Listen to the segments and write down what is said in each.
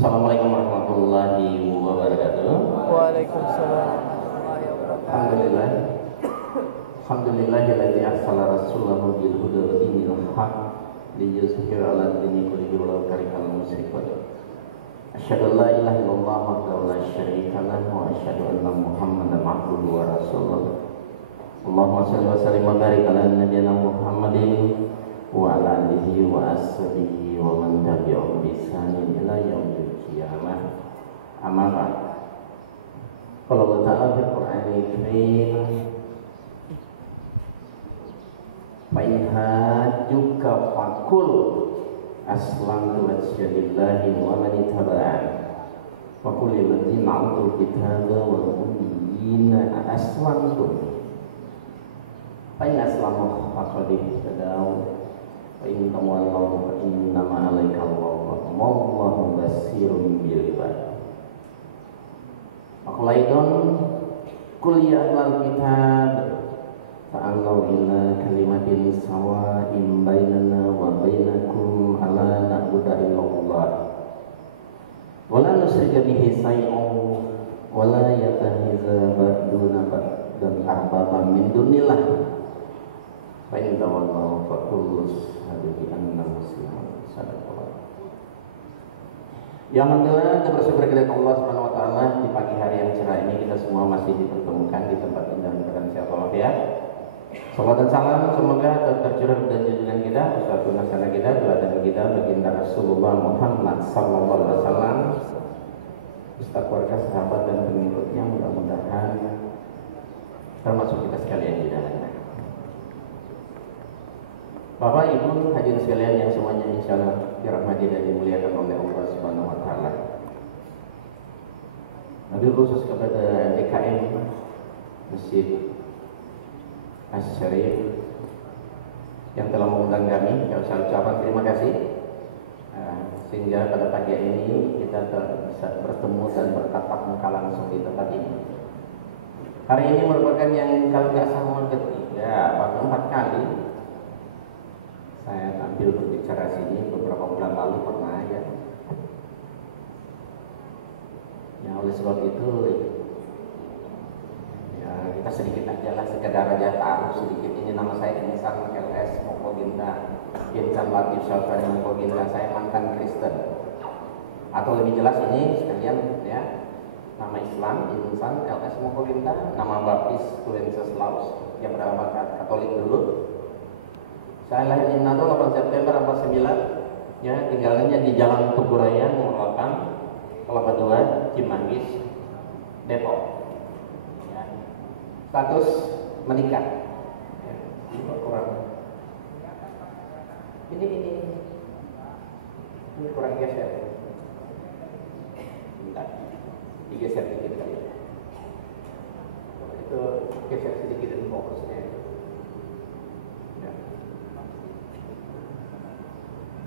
Assalamualaikum warahmatullahi wabarakatuh. Waalaikumsalam warahmatullahi wabarakatuh. Alhamdulillah. Alhamdulillahilladzi arsala rasulahu bil huda wa dinil haq liyuzhira 'ala dini kullihi walau karihal musyrikun. Asyhadu an la ilaha illallah wahdahu la syarika lahu wa asyhadu anna Muhammadan 'abduhu wa rasuluh. Allahumma shalli wa sallim wa barik ala nabiyyina Muhammadin wa ala alihi wa ashabihi wa man tabi'ahum bi ihsanin ila yaumil qiyamah. Amma ba'd. Qala Allah Ta'ala fil Qur'anil Karim, fa in hajjuka faqul aslamtu wajhiya lillahi wa man ittaba'ani wa qul lil ladzina utul kitaba wal ummiyina aslamtu fa in aslamu faqad ihtadaw wa in tawallaw fa innama 'alaika wallahu basirun bil ibad. Maka laidon kul ya ahlal kitab ta'allaw ila kalimatin sawa'in bainana wa bainakum alla na'budu illallah wa la nusyrika bihi syai'an wa la yattakhidha ba'duna ba'dan arbaban min dunillah fa in tawallaw faqul ashhadu bi anna muslimun. Sadaqallah. Yang alhamdulillah kita bersyukur kepada Allah Subhanahu wa taala di pagi hari yang cerah ini kita semua masih dipertemukan di tempat indah dan sehat walafiat. Salam dan salam semoga tercurah dan junjungan kita, uswatun hasanah kita, teladan kita baginda Rasulullah Muhammad sallallahu alaihi wasallam, beserta keluarga, sahabat dan pengikutnya, mudah-mudahan termasuk kita sekalian di dalamnya. Bapak, Ibu, hadirin sekalian yang semuanya insyaallah dirahmati dan dimuliakan oleh Allah Subhanahu wa taala. Nabi khusus kepada DKM Masjid Asy-Syarif yang telah mengundang kami, saya ucapkan terima kasih sehingga pada pagi ini kita bisa bertemu dan bertatap muka langsung di tempat ini. Hari ini merupakan yang kalau nggak salah ketiga atau 4 kali saya tampil berbicara sini. Beberapa bulan lalu pernah ya. Ya oleh sebab itu ya kita sedikit aja lah, sekedar aja taruh sedikit. Ini nama saya Insan LS Mokoginta, Insan Latif Syafari Mokoginta. Saya mantan Kristen, atau lebih jelas ini sekalian ya, nama Islam Insan LS Mokoginta, nama baptis Tulenses Laos yang beragama Katolik dulu. Saya lahir di Manado 8 September 49, ya, tinggalnya di Jalan Tuguraya nomor 8, Kelapa 2, Cimanggis, Depok. Ya. Status menikah. Ya. Ini kurang. Ini kurang geser. Bentar. Digeser sedikit kali ya. Itu geser sedikit dan fokusnya.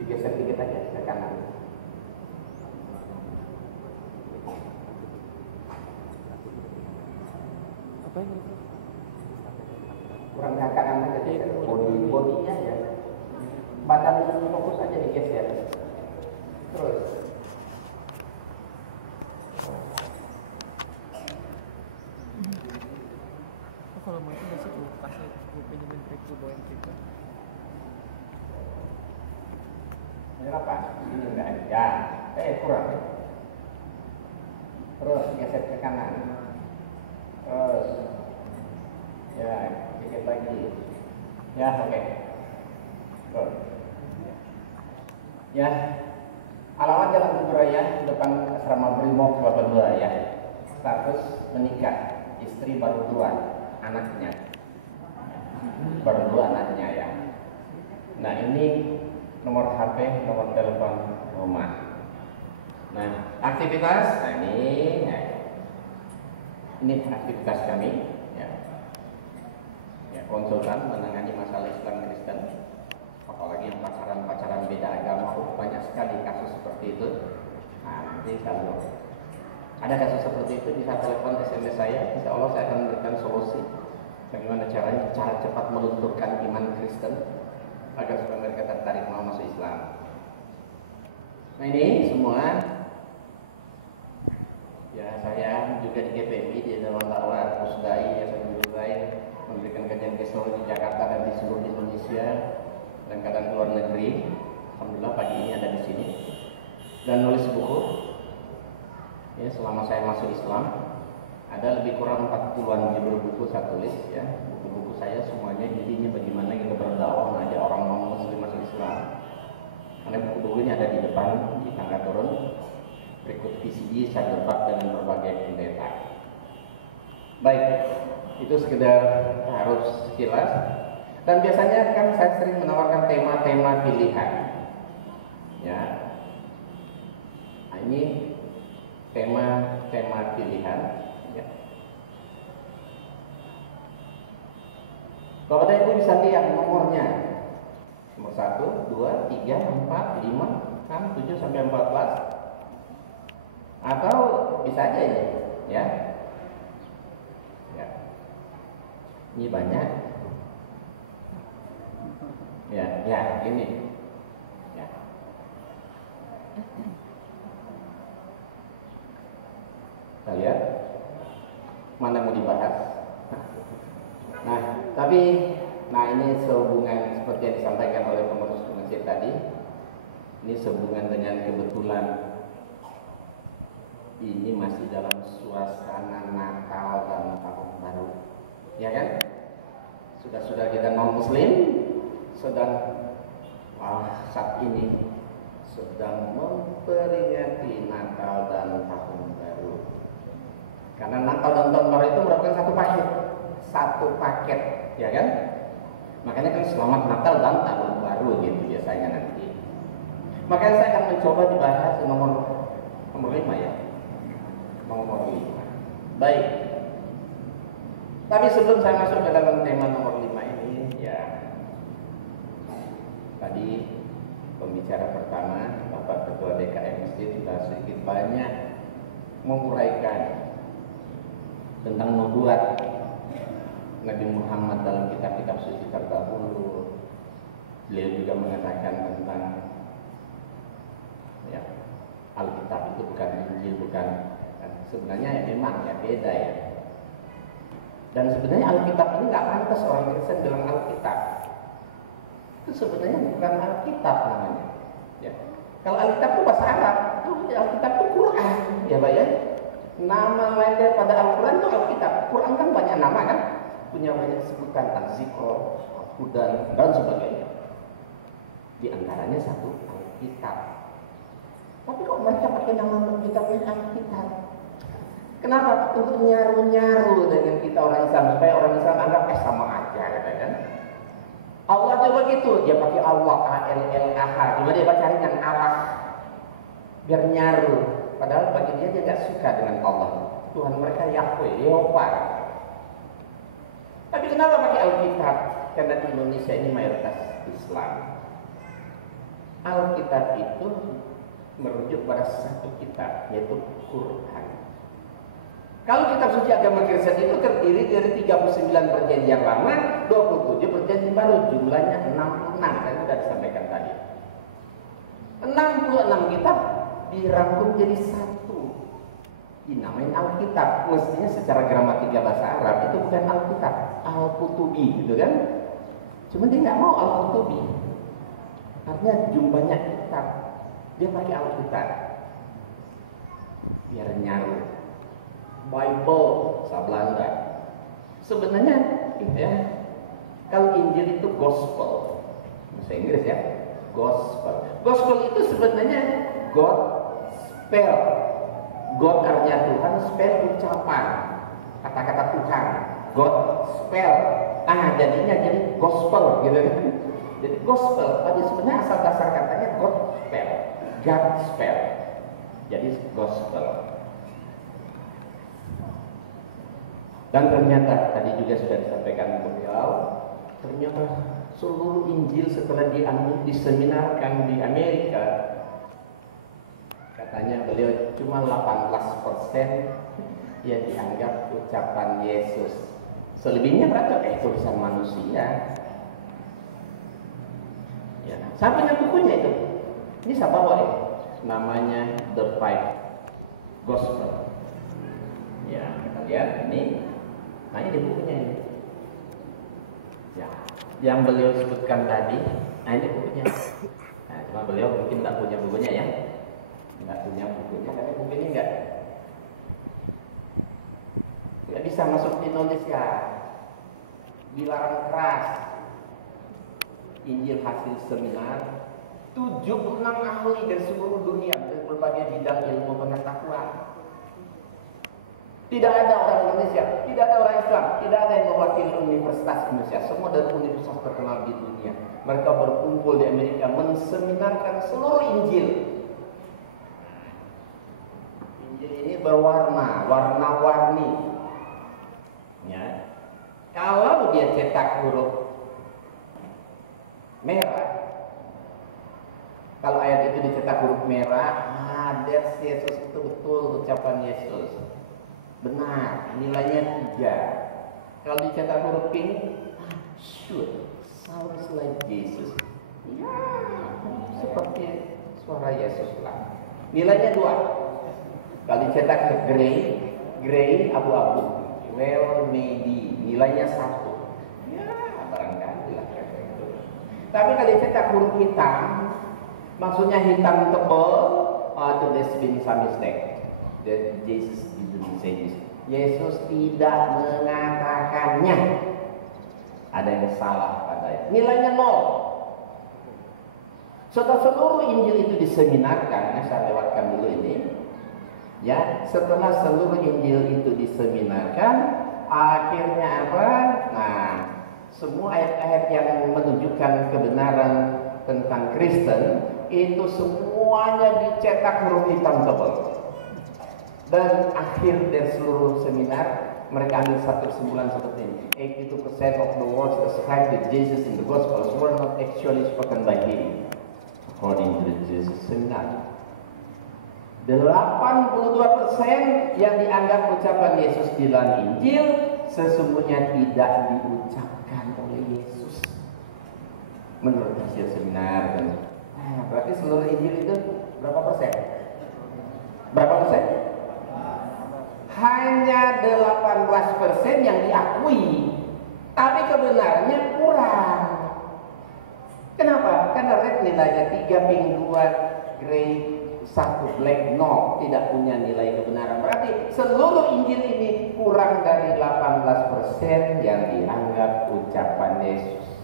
Digeser dikit aja ke kanan. Apa ini? Kurang ke kanan aja, geser. Bodinya ya. Badan fokus aja digeser. Terus. Kalau mau itu masih kasih pinjemin trik tuh bawain kita. Berapa? Ini enggak ada. Kurang. Terus geser ke kanan. Terus. Ya, dikit lagi. Ya, oke. Terus. Ya. Alamat Jalan Tuguraya, depan asrama Brimob Kelapa 2 ya. Status menikah, istri baru 2, anaknya. Baru 2 anaknya ya. Nah, ini nomor HP, nomor telepon rumah. Nah, aktivitas, nah ini aktivitas kami, ya. Ya, konsultan menangani masalah Islam Kristen, apalagi yang pacaran beda agama, banyak sekali kasus seperti itu. Nah, nanti kalau ada kasus seperti itu bisa telepon SMS saya, insya Allah saya akan memberikan solusi bagaimana caranya, cara cepat melunturkan iman Kristen agar supaya mereka tertarik mau masuk Islam. Nah ini semua saya juga di GPMI di dalam dakwah Pusdai yang saya memberikan kajian kristologi di Jakarta dan di seluruh Indonesia dan kadang luar negeri. Alhamdulillah pagi ini ada di sini dan nulis buku. Ya, selama saya masuk Islam ada lebih kurang 40-an judul buku saya tulis ya. Buku-buku saya semuanya intinya bagaimana kita berdakwah mengajak orang non-muslim masuk Islam. Karena buku-buku ini ada di depan di tangga turun. Berikut VCD saya lengkap dengan berbagai pendeta. Baik, itu sekedar harus sekilas. Dan biasanya kan saya sering menawarkan tema-tema pilihan. Ya, nah, ini tema-tema pilihan. Ya. Bapak dan Ibu bisa lihat nomornya. Nomor 1, 2, 3, 4, 5, 6, 7 sampai 14. Atau bisa aja ini, ya. Ya. Ini banyak. Ya, ini. Ya. Kita lihat mana mau dibahas. Nah, ini sehubungan seperti yang disampaikan oleh pengurus masjid tadi. Ini sehubungan dengan kebetulan ini masih dalam suasana Natal dan Tahun Baru, ya kan? Sudah kita non Muslim sedang saat ini sedang memperingati Natal dan Tahun Baru. Karena Natal dan Tahun Baru itu merupakan satu paket, ya kan? Makanya kan selamat Natal dan Tahun Baru gitu biasanya nanti. Makanya saya akan mencoba dibahas nomor 5 ya. Nomor 5. Baik. Tapi sebelum saya masuk ke dalam tema nomor 5 ini, ya. Tadi pembicara pertama, Bapak Ketua DKM Masjid sudah sedikit banyak menguraikan tentang nubuat Nabi Muhammad dalam kitab-kitab suci terdahulu. Beliau juga mengatakan tentang ya, Alkitab itu bukan Injil, bukan. Sebenarnya ya memang ya beda ya. Dan sebenarnya Alkitab ini nggak pantas orang Kristen bilang Alkitab. Itu sebenarnya bukan Alkitab namanya. Ya. Kalau Alkitab itu bahasa Arab, Alkitab itu Quran, ya Pak ya. Nama lain daripada Al-Quran itu Alkitab. Quran kan banyak nama kan, punya banyak sebutan, Al-Zikr, Al-Hudan dan sebagainya. Di antaranya satu Alkitab. Tapi kok mereka pakai nama kitabnya Alkitab? Kenapa? Untuk nyaru-nyaru dengan kita orang Islam supaya orang Islam anggap sama aja, kan? Allah juga begitu, dia pakai Allah, A-L-L-A-H, cuma dia baca dengan Allah, biar nyaru. Padahal bagi dia tidak suka dengan Allah. Tuhan mereka Yahweh, Yehova. Tapi kenapa pakai Alkitab? Karena di Indonesia ini mayoritas Islam. Alkitab itu merujuk pada satu kitab, yaitu Quran. Kalau kitab suci agama Kristen itu terdiri dari 39 perjanjian lama, 27 perjanjian baru, jumlahnya 66, kan sudah disampaikan tadi. 66 kitab dirangkum jadi satu, dinamain Alkitab. Mestinya secara gramatika bahasa Arab itu bukan Alkitab, Al-Kutubi gitu kan. Cuma dia nggak mau Al-Kutubi, artinya jumlahnya kitab, dia pakai Alkitab biar nyaru. Bible bahasa Belanda. Sebenarnya ya, kalau Injil itu gospel, bahasa Inggris ya, gospel. Gospel itu sebenarnya God spell. God artinya Tuhan, spell ucapan, kata-kata Tuhan. God spell. Jadinya jadi gospel gitu kan. Jadi gospel, tapi sebenarnya asal dasar katanya God spell, God spell. Jadi gospel. Dan ternyata tadi juga sudah disampaikan beliau, ternyata seluruh Injil setelah diseminarkan di Amerika, katanya beliau cuma 18% yang dianggap ucapan Yesus. Selebihnya berarti tulisan manusia. Ya, saya punya bukunya itu. Ini saya bawa ya. Namanya The Five Gospel. Ya, kita lihat ini. Nah, ini bukunya ini. Ya, yang beliau sebutkan tadi. Nah, ini bukunya. Nah, cuma beliau mungkin nggak punya bukunya ya. Nggak punya bukunya, tapi buku ini nggak bisa masuk di Indonesia. Dilarang keras. Injil hasil seminar 76 ahli dari seluruh dunia dari berbagai bidang ilmu pengetahuan. Tidak ada orang Indonesia, tidak ada orang Islam, tidak ada yang mewakili Universitas Indonesia. Semua dari universitas terkenal di dunia. Mereka berkumpul di Amerika menseminarkan seluruh Injil. Injil ini berwarna, warna-warni. Ya. Kalau dia cetak huruf merah, kalau ayat itu dicetak huruf merah, that's Yesus, itu betul ucapan Yesus. Benar, nilainya 3. Kalau dicetak huruf pink, shoot, sounds like Jesus. Ya, seperti suara Yesus lah. Nilainya 2. Kalau dicetak gray abu-abu, well maybe, nilainya 1. Ya, barangkali lah. Tapi kalau dicetak huruf hitam, maksudnya hitam tebal, itu there's been some mistake. That Jesus didn't say this. Yesus tidak mengatakannya. Ada yang salah pada itu. Nilainya 0. Setelah seluruh Injil itu diseminarkan, saya lewatkan dulu ini. Ya, setelah seluruh Injil itu diseminarkan, akhirnya apa? Nah, semua ayat-ayat yang menunjukkan kebenaran tentang Kristen itu semuanya dicetak huruf hitam tebal. Dan akhir dari seluruh seminar mereka ambil satu kesimpulan seperti ini: 82% of the words ascribed to Jesus in the Gospels were not actually spoken by him, according to the Jesus seminar. 82% yang dianggap ucapan Yesus di dalam Injil sesungguhnya tidak diucapkan oleh Yesus menurut hasil seminar. Berarti seluruh Injil itu berapa persen? Berapa persen? Hanya 18% yang diakui, tapi kebenarannya kurang. Kenapa? Karena red nilainya 3, pink 2, grey 1, black 0, tidak punya nilai kebenaran. Berarti seluruh Injil ini kurang dari 18% yang dianggap ucapan Yesus.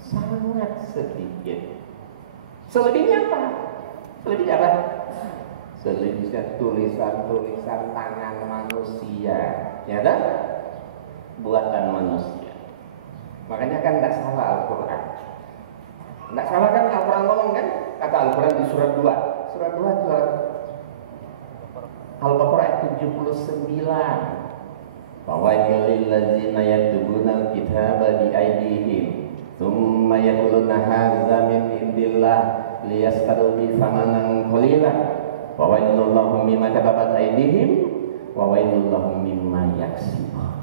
Sangat sedikit. Selebihnya apa? Selebihnya apa? Selebihnya tulisan-tulisan tangan manusia, ya kan? Buatan manusia. Makanya kan tidak salah Al-Quran. Tidak salah kan Al-Quran ngomong kan? Kata Al-Quran di surat 2. Surat 2 itu Al-Baqarah ayat 79. Fawailul lillazina yaktubuna al-kitaba biaydihim thumma yaquluna hadza min indillah liyastaru bi thamanan qalilan. Wawailul lahum mimma katabat aydihim wawailul lahum mimma yaksibun.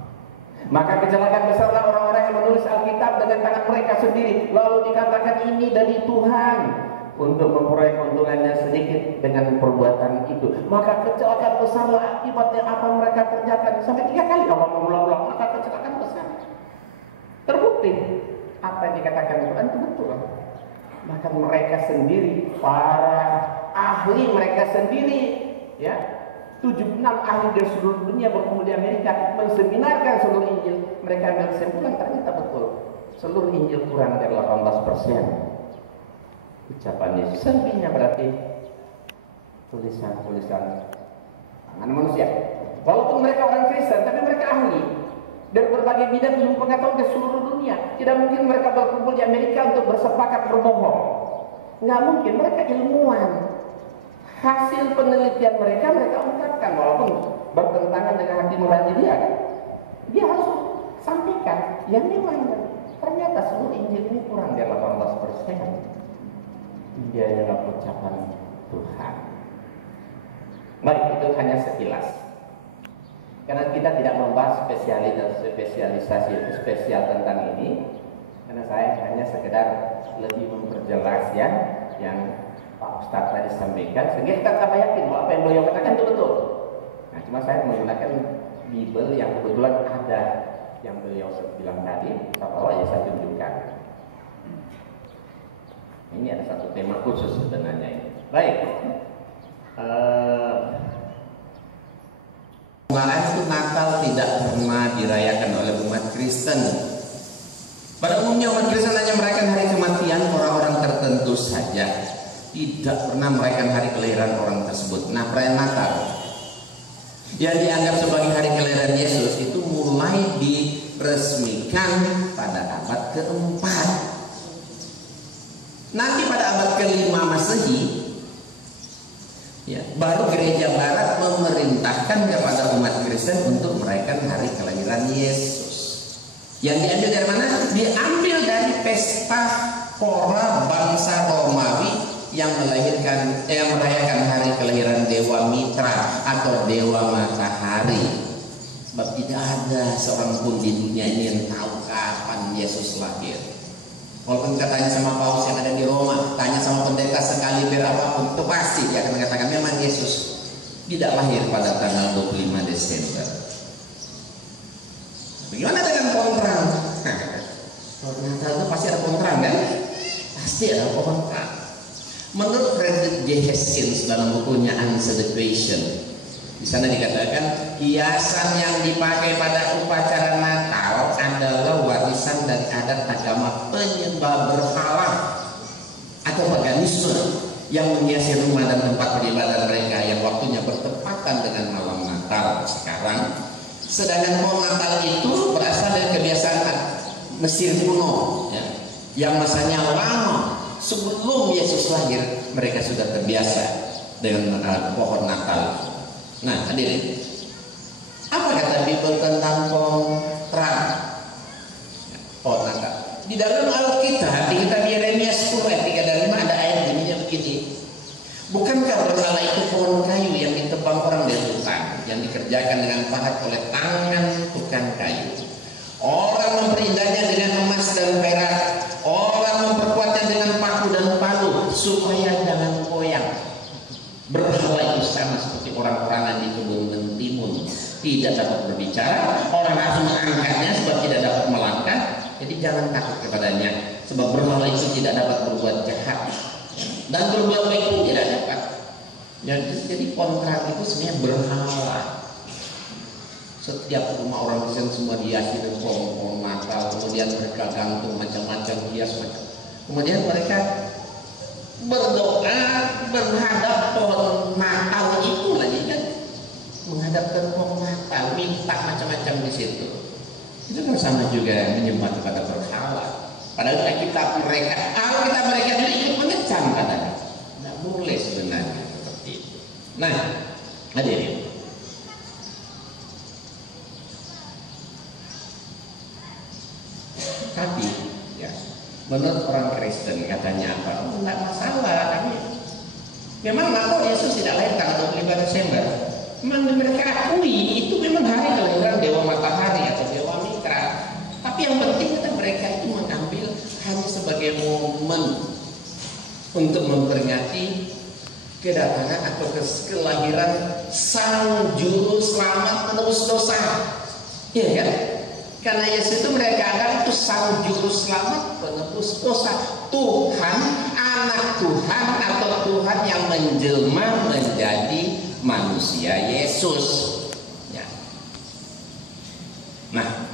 Maka kecelakaan besarlah orang-orang yang menulis Alkitab dengan tangan mereka sendiri, lalu dikatakan ini dari Tuhan, untuk memperoleh keuntungannya sedikit dengan perbuatan itu. Maka kecelakaan besarlah akibatnya apa mereka kerjakan. Sampai 3 kali Allah mengulang-ulang, maka kecelakaan besar. Terbukti apa yang dikatakan Tuhan itu betul. Maka mereka sendiri, para ahli mereka sendiri, ya, 76 ahli dari seluruh dunia berkumpul di Amerika menseminarkan seluruh Injil. Mereka ambil kesimpulan ternyata betul, seluruh Injil kurang dari 18% ucapan Yesus. Selebihnya berarti tulisan-tulisan tangan manusia. Walaupun mereka orang Kristen, tapi mereka ahli dari berbagai bidang ilmu pengetahuan di seluruh dunia. Tidak mungkin mereka berkumpul di Amerika untuk bersepakat berbohong. Nggak mungkin, mereka ilmuwan. Hasil penelitian mereka ungkapkan, walaupun bertentangan dengan hati nurani dia kan. Dia harus sampaikan yang memang ternyata seluruh Injil ini kurang dari 18%. Dia adalah ucapan Tuhan. Baik, itu hanya sekilas. Karena kita tidak membahas spesialisasi spesial tentang ini, karena saya hanya sekedar lebih memperjelas ya yang Pak Ustadz tadi sampaikan, sehingga kita tambah yakin bahwa apa yang beliau katakan itu betul. Nah, cuma saya menggunakan Bible yang kebetulan ada yang beliau bilang tadi, apa ya saya tunjukkan. Ini ada satu tema khusus sebenarnya ini. Baik. Kemarin itu Natal tidak pernah dirayakan oleh umat Kristen. Pada umumnya umat Kristen hanya merayakan hari kematian orang-orang tertentu saja, tidak pernah merayakan hari kelahiran orang tersebut. Nah, perayaan Natal yang dianggap sebagai hari kelahiran Yesus itu mulai diresmikan pada abad keempat. Nanti pada abad ke-5 Masehi, ya, baru gereja Barat memerintahkan kepada umat Kristen untuk merayakan hari kelahiran Yesus. Yang diambil dari mana? Diambil dari pesta pora bangsa Romawi yang merayakan hari kelahiran Dewa Mitra atau Dewa Matahari. Sebab tidak ada seorang pun di dunia ini yang tahu kapan Yesus lahir. Walaupun kita tanya sama Paus yang ada di Roma, tanya sama pendeta sekali berapapun, itu pasti dia akan mengatakan memang Yesus tidak lahir pada tanggal 25 Desember. Bagaimana dengan pohon terang? Pohon Natal itu pasti ada pohon terang kan? Pasti ada pohon terang. Menurut Frederick J. Haskins dalam bukunya Answer the Question, di sana dikatakan hiasan yang dipakai pada upacara Natal adalah warisan dari adat agama penyembah berhala atau paganisme yang menghiasi rumah dan tempat peribadatan mereka yang waktunya bertepatan dengan malam Natal sekarang. Sedangkan pohon Natal itu berasal dari kebiasaan Mesir kuno, ya, yang masanya lama sebelum Yesus lahir mereka sudah terbiasa dengan pohon Natal. Nah, hadirin, apa kata Bible tentang pohon terang? Pohon Natal. Di dalam Alkitab, di kitab Yeremia 10 ayat 3 dan 5 ada ayat bunyinya begini. Bukankah berhala itu pohon kayu yang ditebang orang dari hutan, yang dikerjakan dengan pahat oleh tangan tukang kayu? Orang memperindahnya dengan emas dan perak, orang memperkuatnya dengan paku dan palu supaya jangan goyang. Berhala itu sama seperti orang-orangan di kebun mentimun, tidak dapat berbicara, orang harus mengangkatnya sebab tidak dapat melangkah. Jadi jangan takut kepadanya, sebab berhala itu tidak dapat berbuat jahat dan berbuat baik pun tidak dapat. Jadi kontrak itu sebenarnya berhala. Setiap rumah orang Kristen semua dihiasi dengan pohon Natal, kemudian mereka gantung macam-macam hias macam. Kemudian mereka berdoa menghadap pohon Natal itu lagi kan, menghadapkan pohon Natal, minta macam-macam di situ. Itu kan sama juga menyembah kepada berhala. Padahal Alkitab mereka juga ikut mengecam katanya. Tidak boleh sebenarnya seperti itu. Nah, hadirin, tapi ya, menurut orang Kristen katanya apa? Tidak masalah, tapi memang Natal Yesus tidak lahir tanggal 25 Desember. Memang mereka akui itu memang hari kelahiran Dewa Matahari atau Dewa Mitra. Tapi yang penting kata mereka itu mengambil hanya sebagai momen untuk memperingati kedatangan atau kelahiran Sang Juru Selamat penebus dosa. Iya kan? Karena Yesus itu mereka anggap itu Sang Juru Selamat penebus dosa, Tuhan, anak Tuhan atau Tuhan yang menjelma menjadi manusia Yesus. Ya. Nah,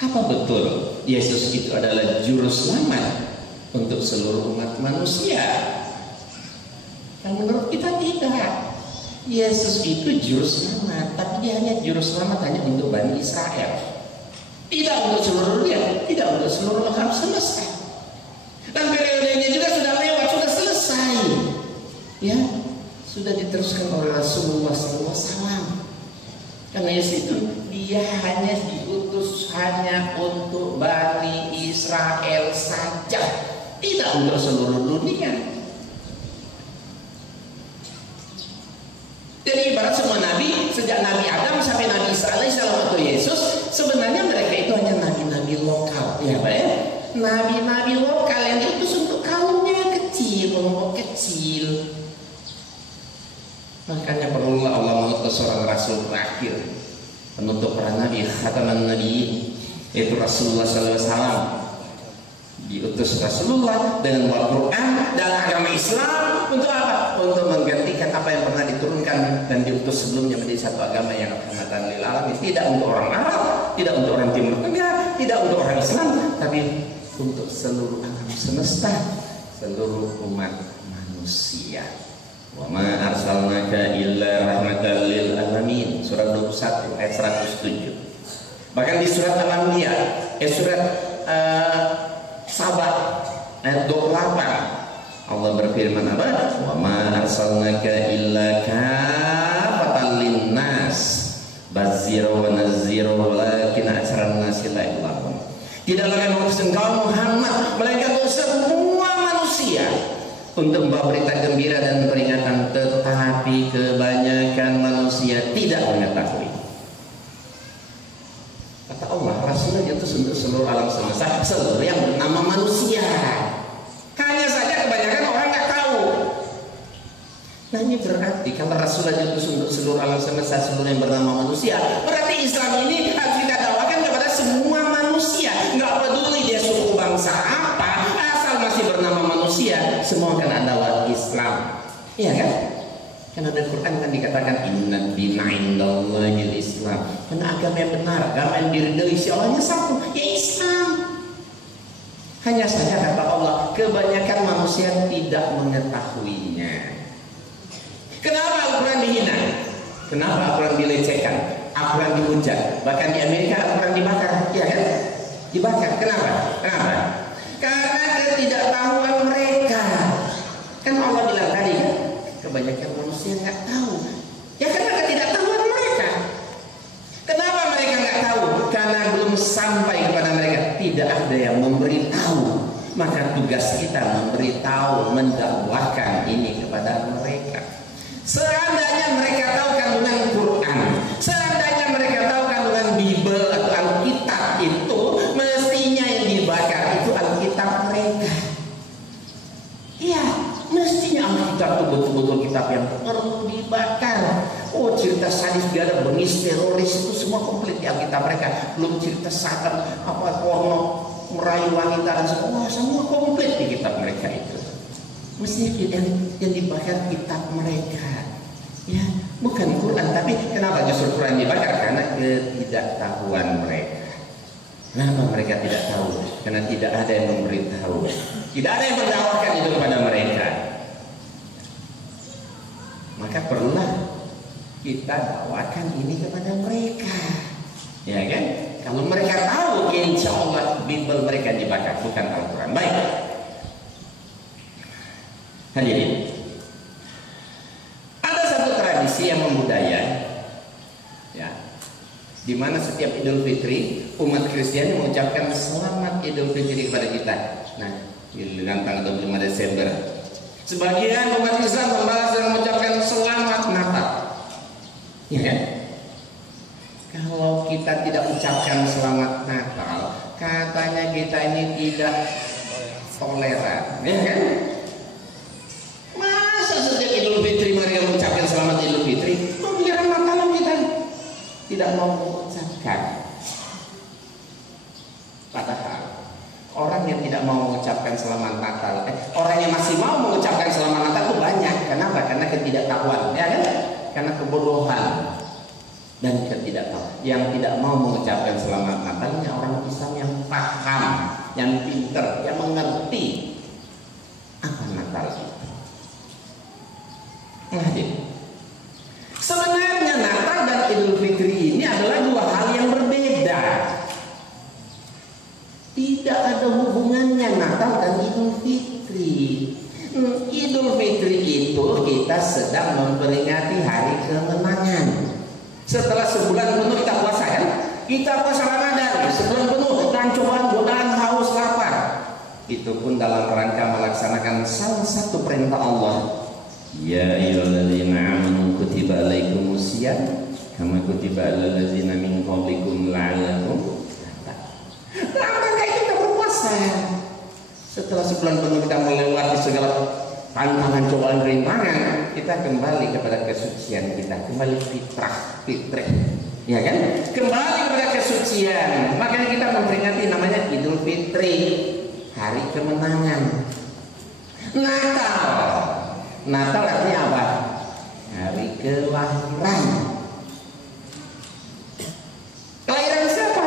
apa betul Yesus itu adalah juru selamat untuk seluruh umat manusia? Yang menurut kita tidak. Yesus itu juru selamat, tapi dia hanya juru selamat hanya untuk Bani Israel, tidak untuk seluruh dunia, tidak untuk seluruh alam semesta. Dan periodenya juga sudah lewat, sudah selesai, ya, sudah diteruskan oleh Rasulullah SAW. Karena Yesus itu dia hanya diutus hanya untuk Bani Israel saja, tidak untuk seluruh dunia. Jadi ibarat semua nabi, sejak Nabi Adam sampai Nabi Isa alaihissalam atau Yesus, sebenarnya mereka itu hanya nabi-nabi lokal, ya Pak ya? Nabi-nabi lokal yang diutus untuk kaumnya kecil, kelompok kecil. Makanya perlu Rasulullah, Allah mengutus seorang rasul terakhir, penutup para nabi, khataman nabiyyin, yaitu Rasulullah SAW. Diutus Rasulullah dengan Al-Quran dan agama Islam untuk apa? Untuk menggantikan apa yang pernah diturunkan dan diutus sebelumnya menjadi satu agama yang rahmatan lil alamin. Tidak untuk orang Arab, tidak untuk orang Timur Tengah, tidak untuk orang Islam, tapi untuk seluruh alam semesta, seluruh umat manusia. Wa ma arsalnaka illa rahmatan lil alamin. Surat 21 ayat 107. Bahkan di surat Al-Anbiya, surat Sabah ayat 28, Allah berfirman apa? Wa ma arsalnaka illa kafatan linnas basyira wa nazira walakin aktsaran nasi la ya'lamun. Tidaklah kami mengutus engkau Muhammad melainkan untuk semua manusia untuk membawa berita gembira dan peringatan, tetapi kebanyakan manusia tidak mengetahui. Kata Allah, Rasulullah diutus untuk seluruh alam semesta, seluruh yang bernama manusia. Hanya saja kebanyakan orang nggak tahu. Nah ini berarti kalau Rasulullah diutus untuk seluruh alam semesta, seluruh yang bernama manusia, berarti Islam ini harus kita dakwakan kepada semua manusia. Nggak peduli dia suku bangsa apa, asal masih bernama manusia, semua akan adalah Islam. Iya kan? Karena di Quran kan dikatakan inna dina indallahil Islam. Karena agama yang benar, agama yang diridhoi sialanya satu, ya Islam. Hanya saja kata Allah, kebanyakan manusia tidak mengetahuinya. Kenapa Al-Quran dihina? Kenapa Al-Quran dilecehkan? Al-Quran dihujat. Bahkan di Amerika Al-Quran dibakar, ya kan? Dibakar. Kenapa? Kenapa? Karena ketidaktahuan mereka. Kan Allah bilang tadi kan, kebanyakan manusia nggak tahu. Ya karena ketidaktahuan mereka. Kenapa mereka nggak tahu? Karena belum sampai kepada mereka. Tidak ada yang memberitahu. Maka tugas kita memberitahu, mendakwahkan ini kepada mereka. Seandainya mereka tahu kandungan Quran, seandainya mereka tahu kandungan Bible atau Alkitab itu, mestinya yang dibakar itu Alkitab mereka. Iya, mestinya Alkitab itu betul-betul kitab yang perlu dibakar. Oh, cerita sadis, biadab, bengis, teroris itu semua komplit di Alkitab mereka. Belum cerita setan, apa porno, merayu wanita dan semua komplit di kitab mereka itu. Mestinya yang dibakar kitab mereka. Ya, bukan Quran. Tapi kenapa justru Quran dibakar? Karena ketidaktahuan mereka. Kenapa mereka tidak tahu? Karena tidak ada yang memberitahu, tidak ada yang mendakwakan itu kepada mereka. Maka perlulah kita dakwakan ini kepada mereka, ya kan? Kalau mereka tahu, insya Allah Bible mereka dibakar, bukan Al-Quran. Baik, hadirin, ada satu tradisi yang membudaya, ya, di mana setiap Idul Fitri umat Kristiani mengucapkan selamat Idul Fitri kepada kita. Nah, dengan tanggal 25 Desember, sebagian umat Islam membalas dan mengucapkan selamat Natal. Ya kan? Kalau kita tidak ucapkan selamat Natal, katanya kita ini tidak toleran, ya kan? Masa setiap Idul Fitri mereka mengucapkan selamat Idul Fitri, mengira Natal kita tidak mau mengucapkan. Padahal orang yang tidak mau mengucapkan selamat Natal, orang yang masih mau mengucapkan selamat Natal itu banyak. Kenapa? Karena ketidaktahuan, ya kan? Karena kebodohan dan ketidaktahuan. Yang tidak mau mengucapkan selamat Natalnya orang Islam yang paham, yang pintar, yang mengerti apa Natal itu. Hadir. Sebenarnya Natal dan Idul Fitri ini adalah dua hal yang berbeda. Tidak ada hubungannya Natal dan Idul Fitri. Idul Fitri itu kita sedang memperingati hari kemenangan. Setelah sebulan penuh kita puasa, kan? Kita puasa Ramadan sebulan penuh dengan cobaan, godaan, haus, lapar. Itu pun dalam rangka melaksanakan salah satu perintah Allah. Ya ayyuhalladzina amanu kutiba alaikumusiyam kama kutiba alal ladzina min qablikum la'allakum tattaqun. Rangka kita berpuasa. Setelah sebulan penuh kita melewati segala tantangan, cobaan, rintangan, kita kembali kepada kesucian kita, kembali fitrah, ya kan? Kembali kepada kesucian. Makanya kita memperingati namanya Idul Fitri, hari kemenangan. Natal artinya apa? Hari kelahiran. Kelahiran siapa?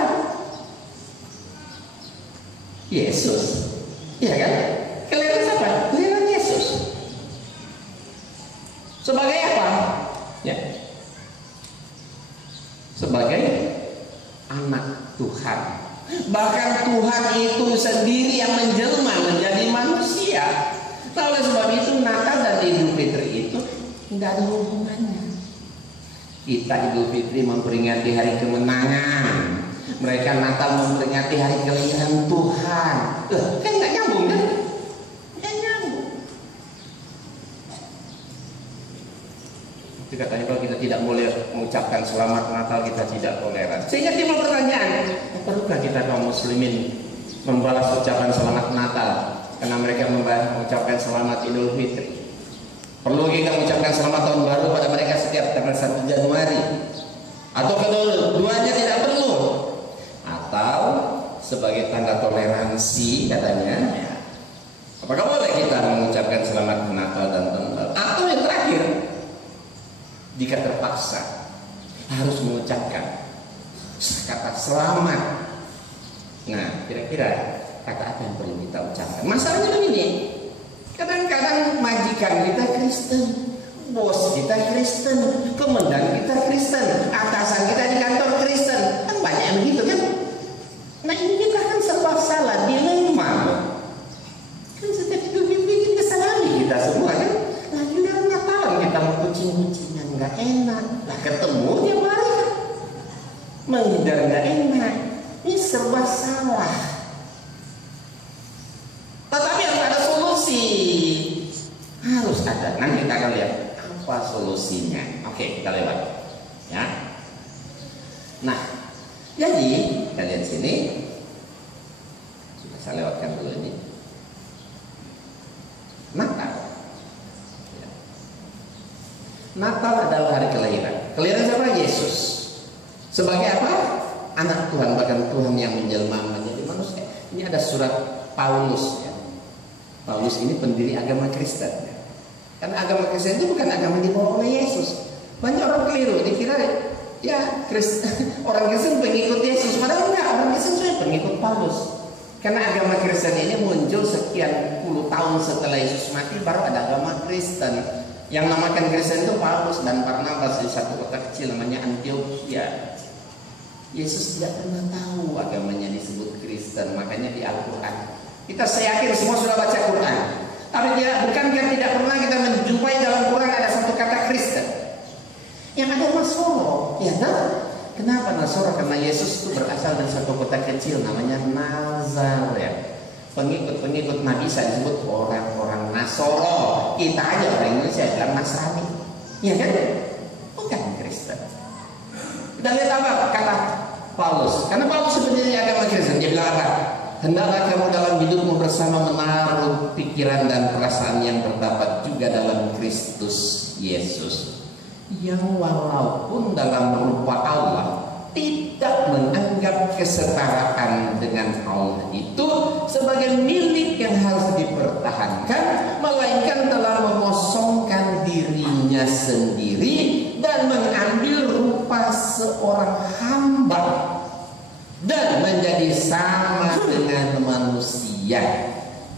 Yesus, ya kan? Kelahiran siapa? Kelahiran Yesus. Sebagai apa? Ya. Sebagai anak Tuhan. Bahkan Tuhan itu sendiri yang menjelma menjadi manusia. Nah, oleh sebab itu Natal dan Idul Fitri itu tidak ada hubungannya. Kita Idul Fitri memperingati hari kemenangan, mereka Natal memperingati hari kelahiran Tuhan. Kan nggak nyambung kan? Nggak nyambung. Itu katanya kalau kita tidak boleh mengucapkan selamat Natal, kita tidak toleran. Sehingga timbul pertanyaan, perlukah kita kaum muslimin membalas ucapan selamat Natal karena mereka mengucapkan selamat Idul Fitri? Perlu kita mengucapkan selamat tahun baru pada mereka setiap tanggal 1 Januari? Atau keduanya tidak perlu? Atau sebagai tanda toleransi katanya, apakah boleh kita mengucapkan selamat Natal dan tahun baru? Atau yang terakhir, jika terpaksa harus mengucapkan kata selamat, nah kira-kira kata apa yang perlu kita ucapkan? Masalahnya begini, kadang-kadang majikan kita Kristen, bos kita Kristen, komandan kita Kristen, atasan kita di kantor Kristen, kan banyak yang begitu kan? Nah ini kita kan serba salah, dilema. Kan setiap Idul Fitri kita salami kita semua kan? Nah giliran Natalan kita mau kucing-kucingan nggak enak, nah ketemu dia mari kan? Menghindar nggak enak, ini serba salah. Tetapi harus ada solusi, harus ada. Nanti kita akan lihat apa solusinya. Oke, kita lewat ya. Nah, jadi kita lihat sini. Sudah saya lewatkan dulu ini. Natal. Ya. Natal adalah hari kelahiran. Kelahiran siapa? Yesus. Sebagai apa? Anak Tuhan, bahkan Tuhan yang menjelma menjadi manusia. Ini ada surat Paulus ya. Paulus ini pendiri agama Kristen. Karena agama Kristen itu bukan agama dibawa oleh Yesus. Banyak orang keliru, dikira ya orang Kristen pengikut Yesus. Padahal enggak, orang Kristen cuma pengikut Paulus. Karena agama Kristen ini muncul sekian puluh tahun setelah Yesus mati, baru ada agama Kristen. Yang namakan Kristen itu Paulus dan Barnabas di satu kota kecil namanya Antioquia. Yesus tidak pernah tahu agamanya disebut Kristen, makanya di Al-Quran saya yakin semua sudah baca Quran, tapi bukankah tidak pernah kita menjumpai dalam Quran ada satu kata Kristen? Yang ada Nasoro, ya kan? Kenapa Nasoro? Karena Yesus itu berasal dari satu kota kecil namanya Nazaret. Pengikut Nabi saya disebut orang-orang Nasoro. Kita aja orang Indonesia bilang Nasrani, ya kan? Bukan Kristen. Kita lihat apa kata Paulus? Karena Paulus sebenarnya agama Kristen, dia bilang apa? Hendaklah kamu dalam hidupmu bersama menaruh pikiran dan perasaan yang terdapat juga dalam Kristus Yesus, yang walaupun dalam rupa Allah tidak menganggap kesetaraan dengan Allah itu sebagai milik yang harus dipertahankan, melainkan telah mengosongkan dirinya sendiri dan mengambil rupa seorang hamba dan menjadi sama dengan manusia.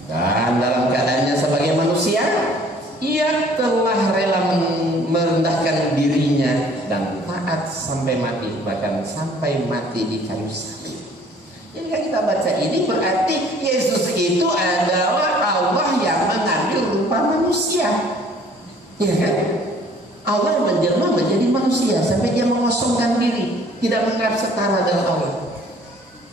Dan dalam keadaannya sebagai manusia, ia telah rela merendahkan dirinya dan taat sampai mati, bahkan sampai mati di kayu salib. Jadi kalau kita baca ini berarti Yesus itu adalah Allah yang mengambil rupa manusia, ya kan? Allah menjelma menjadi manusia sampai dia mengosongkan diri, tidak menganggap setara dengan Allah.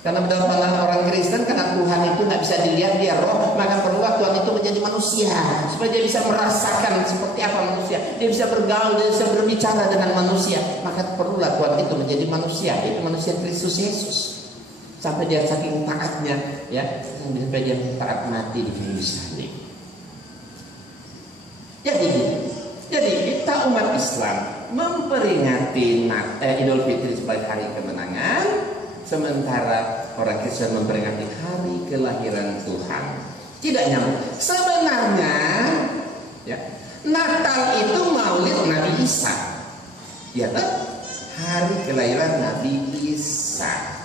Karena dalam pandangan orang Kristen, karena Tuhan itu nggak bisa dilihat, dia roh, maka perlulah Tuhan itu menjadi manusia supaya dia bisa merasakan seperti apa manusia, dia bisa bergaul, dia bisa berbicara dengan manusia. Maka perlulah Tuhan itu menjadi manusia, yaitu manusia Kristus Yesus, sampai dia saking taatnya, ya, sampai dia taat mati di kayu salib. Jadi Islam memperingati Idul Fitri sebagai hari kemenangan, sementara orang Kristen memperingati hari kelahiran Tuhan. Tidak nyambung. Sebenarnya ya, Natal itu Maulid Nabi Isa. Ya kan? Hari kelahiran Nabi Isa.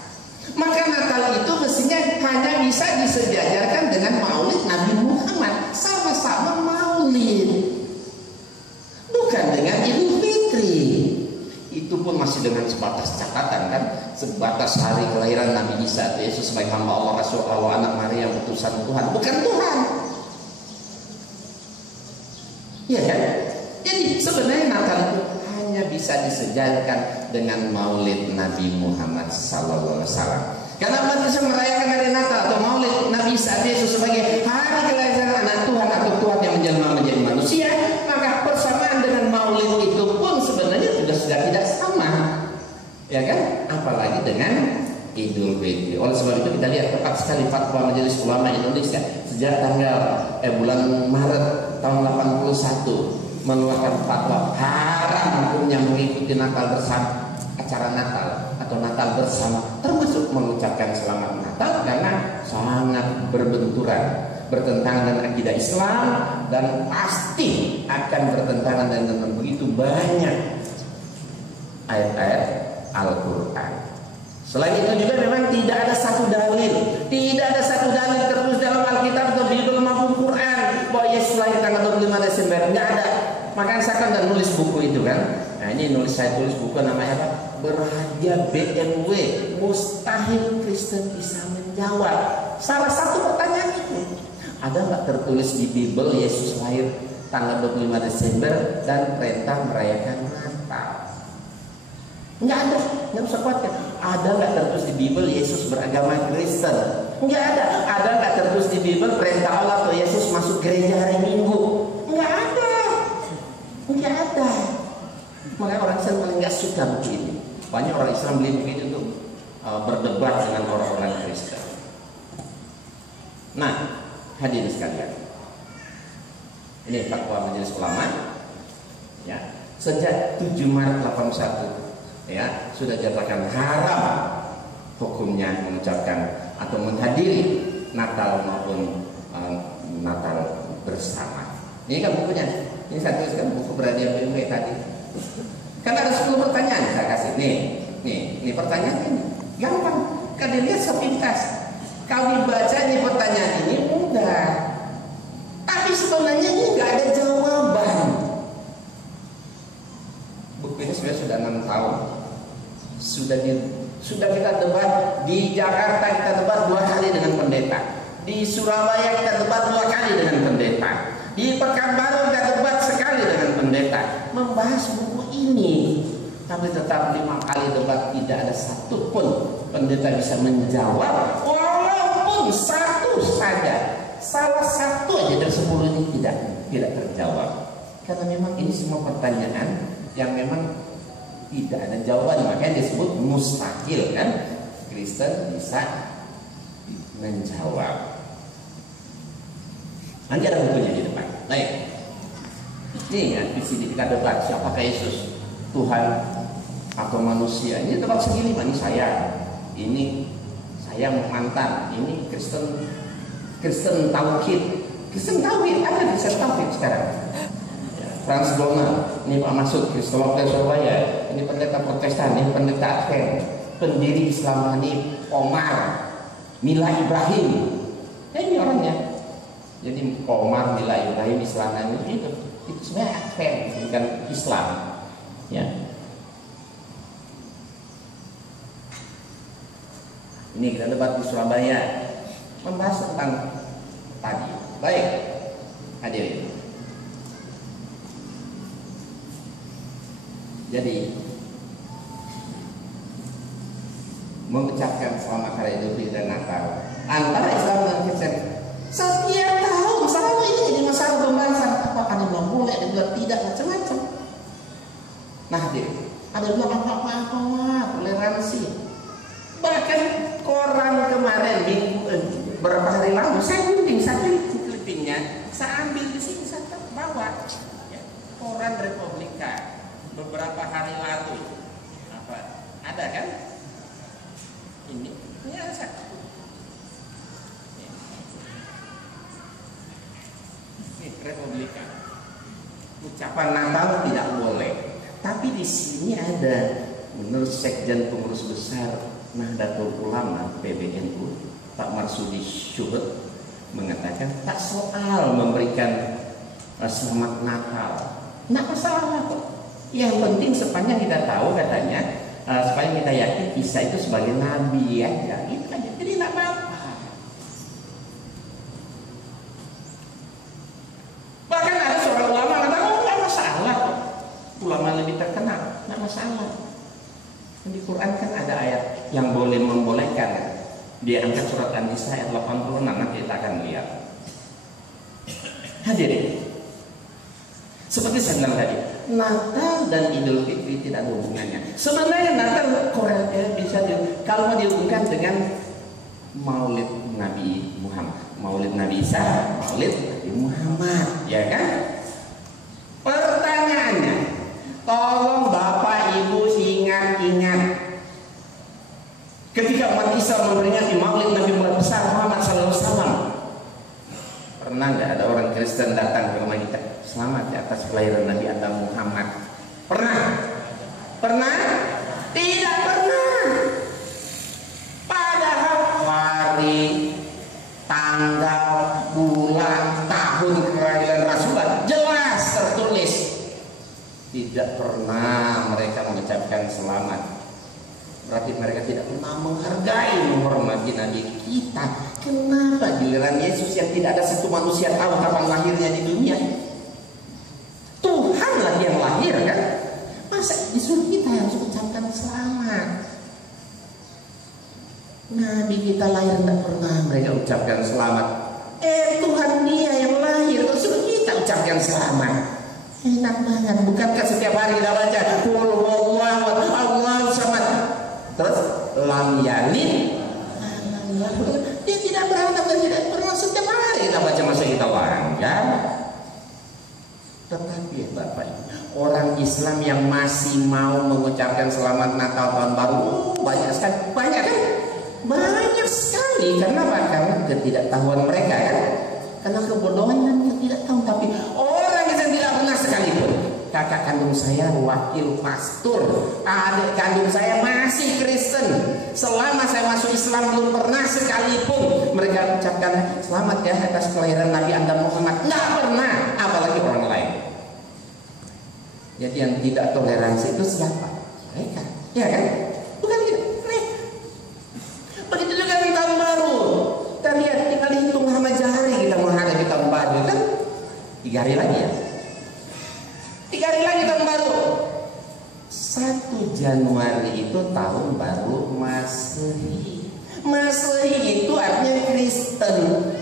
Maka Natal itu mestinya hanya bisa disejajarkan dengan Maulid Nabi Muhammad. Sama-sama Maulid, bukan dengan Idul Fitri. Itu pun masih dengan sebatas catatan kan, sebatas hari kelahiran Nabi Isa atau Yesus sebagai hamba Allah, Rasul Allah, anak Maria, utusan Tuhan, bukan Tuhan. Iya kan? Jadi sebenarnya Natal itu hanya bisa disejajarkan dengan Maulid Nabi Muhammad sallallahu alaihi wasallam. Karena umat Islam merayakan hari Natal atau Maulid Nabi Isa Yesus sebagai hari kelahiran anak Tuhan atau Tuhan yang menjelma menjadi manusia, maka persamaan dengan Maulid itu pun sebenarnya sudah tidak sama, ya kan? Apalagi dengan Idul Fitri. Oleh sebab itu kita lihat tepat sekali fatwa Majelis Ulama Indonesia sejak bulan Maret tahun 81 mengeluarkan fatwa haram hukumnya mengikuti Natal bersama, acara Natal atau Natal bersama, termasuk mengucapkan selamat Natal, karena sangat berbenturan, bertentangan dengan akidah Islam, dan pasti akan bertentangan dengan begitu banyak ayat-ayat Al-Quran. Selain itu juga memang tidak ada satu dalil tertulis dalam Alkitab atau Bible maupun Quran bahwa Yesus lahir tanggal 25 Desember. Nggak ada. Makanya saya kan dan nulis buku itu kan. Nah ini saya tulis buku namanya apa? Berhadiah BMW. Mustahil Kristen bisa menjawab. Salah satu pertanyaan itu, ada nggak tertulis di Bible Yesus lahir tanggal 25 Desember dan perintah merayakan Natal? Nggak ada, nggak usah khawatir. Ada nggak tertulis di Bible Yesus beragama Kristen? Nggak ada. Ada nggak tertulis di Bible perintah Allah atau Yesus masuk gereja hari Minggu? Nggak ada. Nggak ada. Makanya orang Islam paling nggak suka buku ini. Banyak orang Islam beli buku ini untuk berdebat dengan orang-orang Kristen. Nah, hadirin sekalian, ini fatwa Majelis Ulama, ya, sejak 7 Maret 81. Ya, sudah dinyatakan haram hukumnya mengucapkan atau menghadiri Natal maupun Natal bersama. Ini kan bukunya. Ini saya tuliskan buku Berhadiah BMW tadi. Kan ada 10 pertanyaan saya kasih. Nih pertanyaan ini gampang. Kan dilihat sepintas. Kalau dibaca nih pertanyaan ini mudah. Tapi sebenarnya ini nggak ada jawaban. Buku ini sudah 6 tahun. Sudah kita debat di Jakarta, kita debat 2 kali dengan pendeta. Di Surabaya kita debat 2 kali dengan pendeta. Di Pekanbaru kita debat sekali dengan pendeta membahas buku ini. Tapi tetap 5 kali debat tidak ada satupun pendeta bisa menjawab, walaupun satu saja, salah satu aja dari 10 ini tidak terjawab. Karena memang ini semua pertanyaan yang memang tidak ada jawaban, makanya disebut mustahil kan Kristen bisa menjawab. Nanti ada bukunya di depan. Baik. Ini ya, di sini kita debat siapakah Yesus, Tuhan atau manusia. Ini debat segini, ini saya mantan, ini Kristen Tauhid. Kristen Tauhid, ada Kristen Tauhid sekarang. Transdonal, ini Pak Masud, Kristolog dari Surabaya, ini pendeta Protestan, ini pendeta Advent, pendiri Islam Hanif, Omar, Mila Ibrahim, ini orangnya. Jadi Omar, Mila Ibrahim, Islam Hanif itu sebenarnya Advent, bukan Islam, ya. Ini kita debat di Surabaya, membahas tentang tadi. Baik, hadirin. Jadi mengucapkan selamat hari Idul Fitri dan Natal antara Islam dan Kristen setiap tahun selalu ini jadi masalah pembahasan. Apakah dia bilang boleh, dia bilang tidak, macam-macam. Nah, ada bilang apa-apa toleransi. Bahkan koran kemarin beberapa hari lalu saya gunting satu clippingnya, saya ambil di sini, saya bawa ya, koran Republika. beberapa hari lalu. Apa? Ada kan? Ini satu. Ini Republika. Ucapan Natal tidak boleh. Tapi di sini ada, menurut Sekjen Pengurus Besar Nahdlatul Ulama PBNU Pak Marsudi Syuhud mengatakan tak soal memberikan selamat Natal, nggak masalah kok. Yang penting sepanjang kita tahu katanya, supaya kita yakin Isa itu sebagai nabi aja, gitu aja. Jadi nggak apa-apa. Bahkan ada seorang ulama kata, oh nggak masalah kok. Ulama lebih terkenal, nggak masalah. Di Quran kan ada ayat yang boleh membolehkan. Dia angkat surat An-Nisa ayat 86, nanti kita akan lihat. Hadirin, seperti saya bilang tadi, Natal dan Idul Fitri tidak ada hubungannya. Sebenarnya Natal bisa kalau mau dihubungkan dengan Maulid Nabi Muhammad, Maulid Nabi Isa, Maulid Nabi Muhammad, ya kan? Pertanyaannya, tolong Bapak Ibu ingat ketika umat Islam memperingati Maulid Nabi Muhammad SAW, pernah nggak ada orang Kristen datang ke rumah kita, selamat di atas kelahiran Nabi Adam Muhammad? Pernah? Pernah? Tidak pernah. Padahal hari, tanggal, bulan, tahun kelahiran Rasulullah jelas tertulis. Tidak pernah mereka mengucapkan selamat. Berarti mereka tidak pernah menghargai, menghormati Nabi kita. Kenapa giliran Yesus yang tidak ada satu manusia tahu kapan lahirnya di dunia? Tuhanlah yang lahir kan? Masa disuruh kita yang harus ucapkan selamat? Nabi kita lahir tidak pernah mereka ucapkan selamat. Tuhan dia yang lahir, terus suruh kita ucapkan selamat. Enak banget, bukankah setiap hari kita baca Allahu samad, terus lam yalid, dia tidak berantem dan tidak pernah, setiap hari kita baca masa kita kan? Tetapi Bapak, orang Islam yang masih mau mengucapkan selamat Natal tahun baru banyak sekali, banyak kan? Banyak sekali. Kenapa? Karena ketidaktahuan mereka kan? Karena kebodohan dan tidak tahu. Tapi orang yang tidak pernah sekalipun, kakak kandung saya wakil pastor, adik kandung saya masih Kristen, selama saya masuk Islam belum pernah sekalipun mereka ucapkan selamat ya atas kelahiran Nabi Adam Muhammad. Nggak pernah, apalagi orang lain. Jadi yang tidak toleransi itu siapa? Mereka, ya kan? Bukan kita, mereka. Begitu juga di tahun baru. Kita lihat, kita hitung hari kita menghadapi tahun baru kan? 3 hari lagi ya. 3 hari lagi tahun baru. 1 Januari itu tahun baru Masehi. Masehi itu artinya Kristen.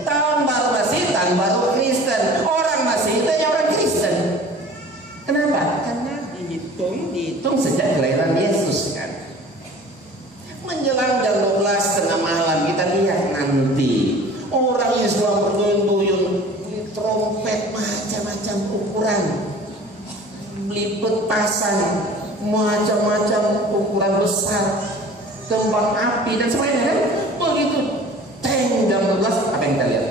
Tahun baru Masehi, tahun baru Kristen. Orang Masehi itu hanya orang Kristen. Kenapa? Karena dihitung sejak kelahiran Yesus kan. Menjelang jam 12 tengah malam kita lihat nanti orang Islam berduyun-duyun, trompet macam-macam ukuran, meliput pasang macam-macam ukuran besar, kembang api dan sebagainya kan? Begitu teng jam 12 apa yang kita lihat?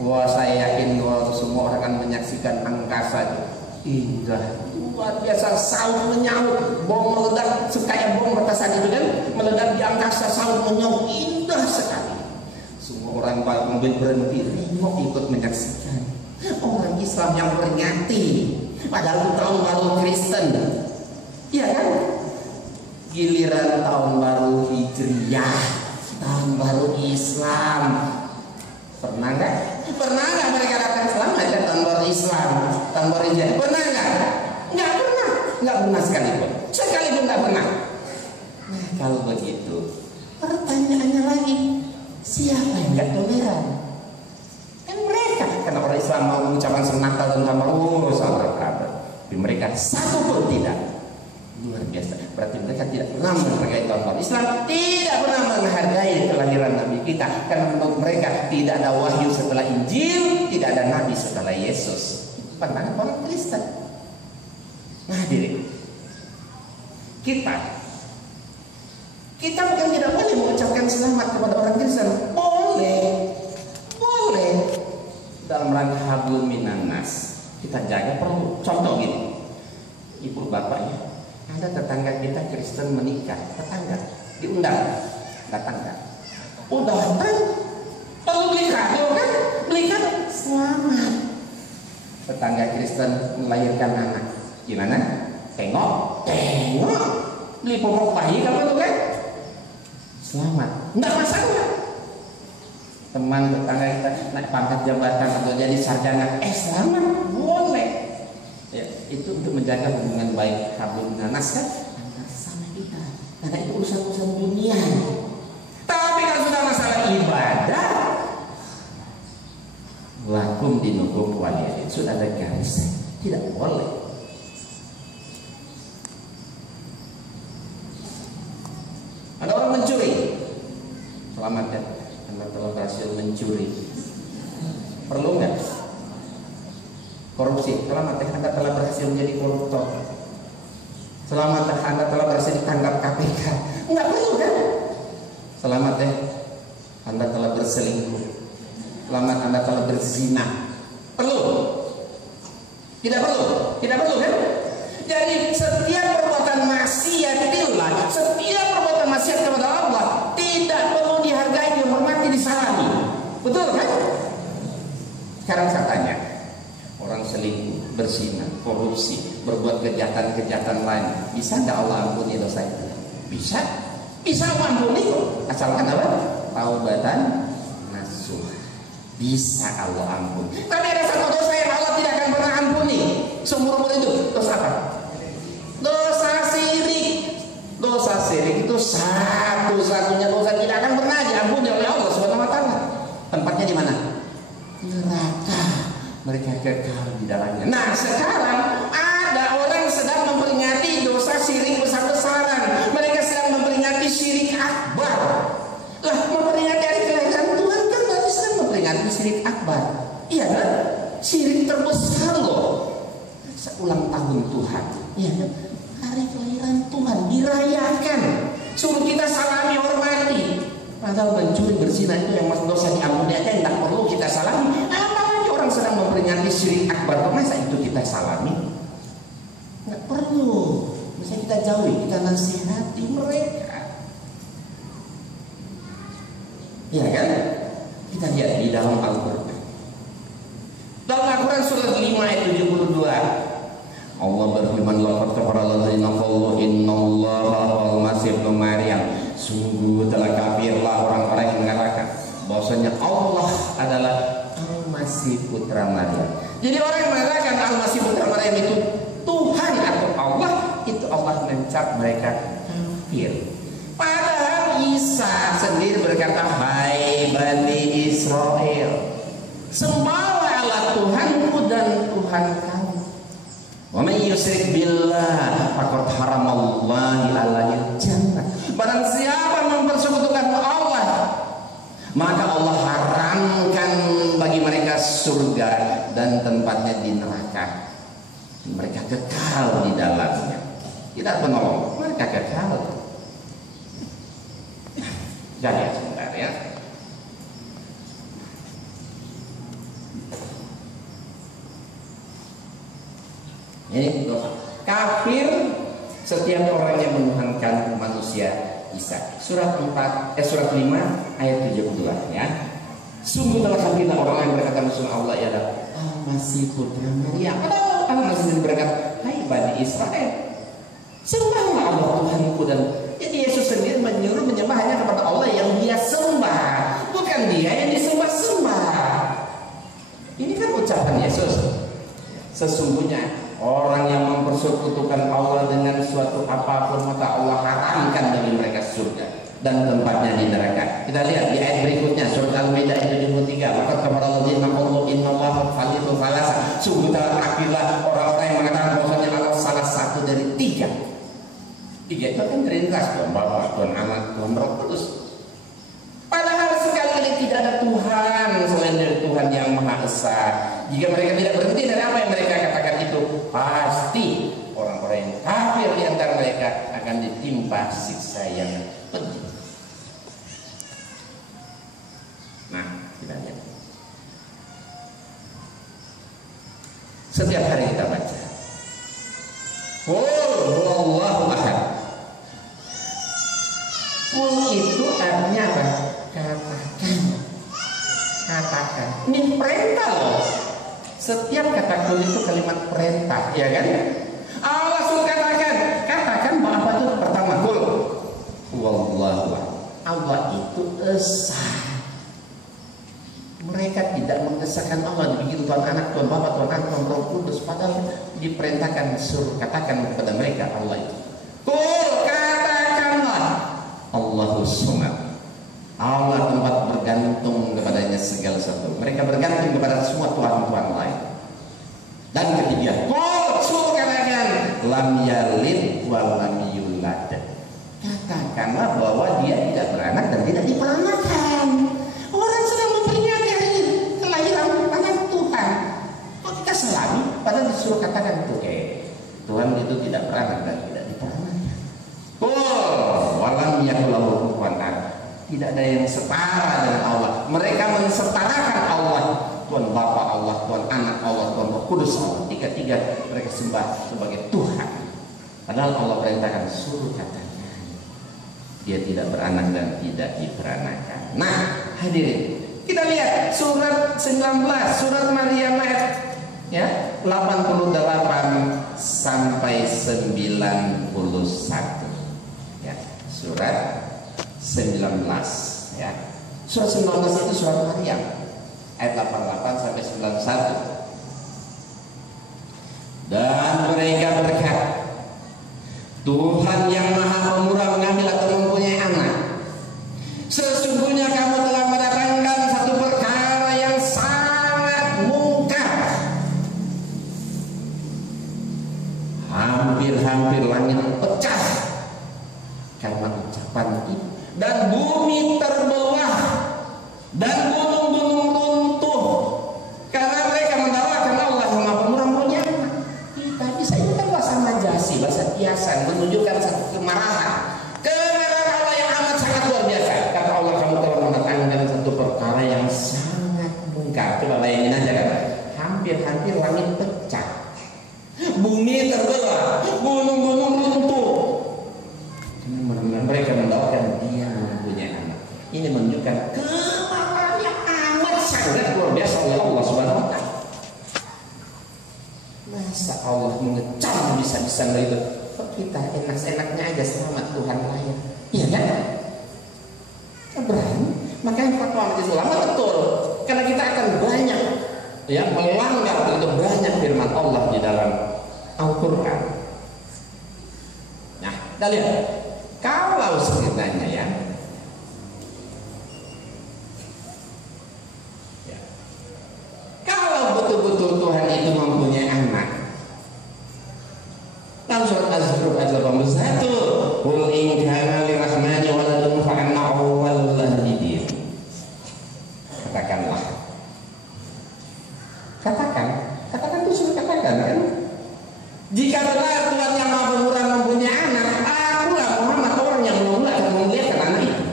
Wah, saya yakin semua orang akan menyaksikan angkasa indah, luar biasa, saut menyaut, bom meledak kayak bom petasan itu kan, meledak di angkasa, saut menyaut, indah sekali. Semua orang mobil berhenti, nengok ikut menyaksikan. Orang Islam yang memperingati, padahal tahun baru Kristen, iya kan? Giliran tahun baru Hijriyah, tahun baru Islam, pernah nggak? Pernah nggak mereka datang selamat ya tahun baru Islam, tahun baru Hijriyah? Pernah nggak? Nggak pernah, nggak pernah sekalipun nggak pernah. Nah kalau begitu, pertanyaannya lagi, siapa yang nggak toleran? Kan mereka, karena orang Islam mau mengucapkan selamat Natal dan tahun baru, saudara. Tapi mereka satu pun tidak. Luar biasa. Berarti mereka tidak pernah menghargai tahun baru Islam, tidak pernah menghargai kelahiran Nabi kita, karena menurut mereka tidak ada wahyu setelah Injil, tidak ada Nabi setelah Yesus. Pandangan orang Kristen. Nah, hadirin, Kita bukan tidak boleh mengucapkan selamat kepada orang Kristen. Boleh. Dalam rangka hablum minan nas. Kita jaga perlu. Contoh gini. Ibu bapaknya, ada tetangga kita Kristen menikah. Tetangga. Diundang. Datang kan? Udah datang. Perlu beli kado kan? Beli kado. Selamat. Tetangga Kristen melahirkan anak. Gimana? Tengok. Beli popok bayi kamu tuh kan? Selamat. Enggak masalah. Teman tetangga kita naik pangkat jabatan atau jadi sarjana, selamat, boleh. Ya, itu untuk menjaga hubungan baik hablum minas kan antara sama kita. Karena itu urusan dunia. Tapi kalau sudah masalah ibadah, lakum dinukum waliyadin, sudah ada garis, tidak boleh. Ada orang mencuri, selamat ya, Anda telah berhasil mencuri. Perlu nggak? Korupsi, selamat ya, Anda telah berhasil menjadi koruptor. Selamat ya, Anda telah berhasil ditangkap KPK. Nggak perlu kan? Selamat ya, Anda telah berselingkuh. Selamat, Anda telah berzina. Perlu? Tidak perlu? Tidak perlu kan? Jadi setiap perbuatan maksiatillah, setiap perbuatan maksiat kepada Allah tidak perlu dihargai, dihormati, disalami. Betul kan? Sekarang saya tanya, orang selingkuh, berzina, korupsi, berbuat kejahatan-kejahatan lain, bisa nggak Allah ampuni dosa itu? Bisa. Bisa Allah ampuni kok. Asalkan apa? Taubatan nasuh. Bisa Allah ampuni. Tapi ada satu dosa yang Allah tidak akan pernah ampuni seumur-umur itu. Dosa apa? Dosa sirik. Dosa sirik itu satu-satunya dosa tidak akan pernah diampuni oleh Allah Subhanahu wa taala. Tempatnya di mana? Neraka. Mereka kekal di dalamnya. Nah, sekarang ada orang sedang memperingati dosa syirik besar-besaran. Mereka sedang memperingati syirik akbar. Lah, memperingati hari kelahiran Tuhan kan berarti sedang memperingati syirik akbar. Iya kan? Syirik terbesar loh. Seulang tahun Tuhan. Iya kan? Hari kelahiran Tuhan dirayakan. Suruh kita salami, hormati. Padahal mencuri, berzina itu yang masuk dosa diampuni aja, tidak perlu kita salami. Apalagi orang sedang memperingati syirik akbar, masa itu kita salami? Nggak perlu. Masa kita jauhi, kita nasihati mereka. Ya kan? Kita lihat di dalam Al-Quran. Dalam Al-Quran surat 5 ayat 72. Allah berfirman, laqad kafara alladzina qalu innallaha wal masih ibnu Maryam. Sungguh telah kafirlah orang-orang yang mengatakan bahwasanya Allah adalah Al-Masih putra Maryam. Jadi orang yang mengatakan Al-Masih putra Maryam itu Tuhan atau Allah, itu Allah mencap mereka kafir. Padahal Isa sendiri berkata, hai Bani Israel, sembahlah Allah Tuhanku dan Tuhan kamu. Wa may yusyrik billah faqad haramallahi alaihi jannah. Barang siapa mempersekutukan Allah, maka Allah haramkan bagi mereka surga dan tempatnya di neraka. Mereka kekal di dalamnya. Tidak penolong, mereka kekal. Jadi sebentar ya. Ini dosa. Kafir setiap orang yang menuhankan manusia Isa. Surat 5 ayat 72 ya. Sungguh telah kafirlah orang yang berkata musuh Allah ialah Al-Masih putra Maryam. Al-Masih berkata, hai Bani Israel, sembahlah Allah Tuhanku. Dan jadi Yesus sendiri menyembah hanya kepada Allah yang dia sembah, bukan dia yang disembah-sembah. Ini kan ucapan Yesus. Sesungguhnya orang yang mempersekutukan Allah dengan suatu apapun, maka Allah haramkan bagi mereka surga dan tempatnya di neraka. Kita lihat di ayat berikutnya, surat Al-Maidah ayat 73. Maka kepada alladzina qalu innallaha thalithu thalatsa. Sungguh telah kafirlah orang-orang yang mengatakan bahwasanya Allah salah satu dari tiga. Tiga itu kan terintas, Tuhan Bapa, Tuhan Anak, Tuhan Roh Kudus. Padahal sekali-kali tidak ada Tuhan selain dari Tuhan yang Maha Esa. Jika mereka tidak berhenti dari apa yang mereka katakan itu, pasti orang-orang yang kafir di antara mereka akan ditimpa siksa yang pedih. Nah, kita lihat. Setiap hari kita baca Qul huwallahu ahad. Qul itu artinya apa? Katakan. Ini perintah loh. Setiap kata qul itu kalimat perintah, ya kan? Allah suruh katakan apa itu? Pertama qul huwallahu ahad. Allah itu esa. Mereka tidak mengesahkan Allah dibikin Tuhan Anak, Tuhan Bapa, Tuhan Anak, Tuhan Roh Kudus. Padahal diperintahkan suruh katakan kepada mereka Allah itu. Qul, katakanlah Allahus Samad. Allah tempat bergantung kepadanya segala sesuatu. Mereka bergantung kepada semua Tuhan-Tuhan lain. Dan ketiga, qul, suruh katakan lam yalid wa lam yulad. Katakanlah bahwa dia tidak beranak dan tidak diperanakan. Orang sedang memperingati hari kelahiran anak Tuhan. Kok kita selami? Padahal disuruh katakan itu Tuhan itu tidak beranak dan tidak diperanakan. Qul walam yakul lahu kufuwan ahad. Tidak ada yang setara dengan Allah. Mereka mensetarakan Allah, Tuhan Bapa Allah, Tuhan Anak Allah, Tuhan Roh Kudus Allah. Tiga-tiga mereka sembah sebagai Tuhan. Padahal Allah perintahkan suruh katakan dia tidak beranak dan tidak diperanakan. Nah, hadirin, kita lihat surat 19, surat Maryam ayat ya 88 sampai 91 ya, surat 19 ya. Surat 19 itu surat Maryam ayat 88 sampai 91. Dan mereka berkata, Tuhan yang Maha Pemurah mengambil atau mempunyai anak. Sesungguhnya kamu telah mendatangkan satu perkara yang sangat mungkar. Hampir-hampir langit pecah karena ucapan itu, dan bumi terbelah dan gunung-gunung runtuh karena mereka mendakwakan Allah yang Maha Pemurah mempunyai anak. Kita bisa ini kan bahasa majasi, bahasa kiasan, menunjukkan satu kemarahan Allah yang amat sangat luar biasa. Kata Allah, kamu telah mendatangkan satu perkara yang sangat mungkar. Coba bayangin aja kan, hampir-hampir langit pecah, bumi terbelah, gunung-gunung runtuh. Mereka mendakwakan dia mempunyai anak. Ini menunjukkan kemarahan yang amat sangat luar biasa oleh Allah Subhanahu wa Ta'ala. Masa Allah mengecam bisa-bisa begitu? Kok kita enak-enaknya aja selamat Tuhan lahir? Iya kan? Berani. Makanya fatwa majelis ulama betul. Karena kita akan banyak ya melanggar begitu banyak firman Allah di dalam Al-Quran. Nah, kita lihat. Kalau sekiranya ya, kalau betul-betul Tuhan itu mempunyai anak, dalam surat Az-Zukhruf ayat 81, qul in kana lirahmani waladun fa ana awwalul lahidin. Katakan itu suruh katakan kan? Jika benar Tuhan yang Maha Pemurah mempunyai anak, akulah Muhammad orang yang mula akan memuliakan anak itu.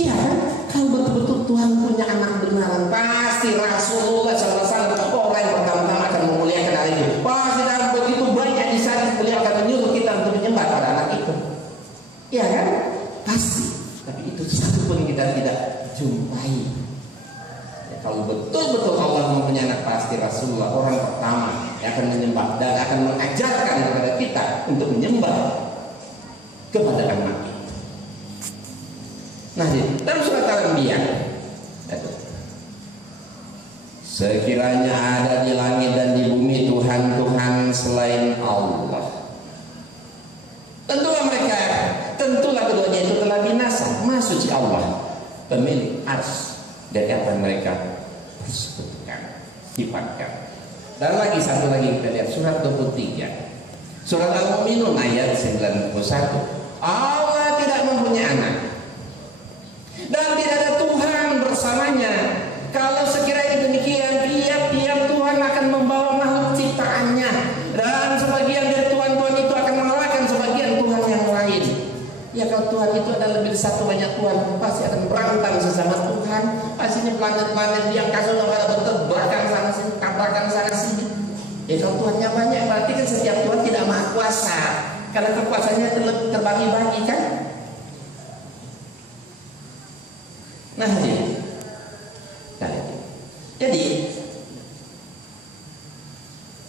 Iya kan? Kalau betul-betul Tuhan punya anak benaran, pasti Rasulullah SAW orang yang pertama-tama akan memuliakan anak itu. Pasti dalam begitu banyak di saat beliau akan menyuruh kita untuk menyembah pada anak itu. Iya kan? Pasti. Tapi itu satu pun kita tidak jumpai. Ya, kalau betul-betul Allah mempunyai anak, pasti Rasulullah orang pertama yang akan menyembah dan akan mengajarkan kepada kita untuk menyembah kepada anak itu. Nah, dalam surat Al-Anbiya, sekiranya ada di langit dan di bumi Tuhan-Tuhan selain Allah, tentulah keduanya itu telah binasa. Maha suci Allah, pemilik ars, dari apa mereka persekutukan, sifatkan. Dan lagi satu lagi kita lihat surat 23, surat Al-Mu'minun ayat 91. Allah tidak mempunyai anak dan tidak ada Tuhan bersamanya. Kalau sekiranya demikian, tiap-tiap Tuhan akan membawa makhluk ciptaannya, dan sebagian dari Tuhan-Tuhan itu akan mengalahkan sebagian Tuhan yang sebanyak Tuhan pasti akan berantem sesama Tuhan. Pasti ini planet-planet di angkasa udah pada bertebakan sana sini, tabrakan sana sini. Ya kalau Tuhannya banyak berarti kan setiap Tuhan tidak maha kuasa, karena kekuasaannya terbagi-bagi kan. Nah jadi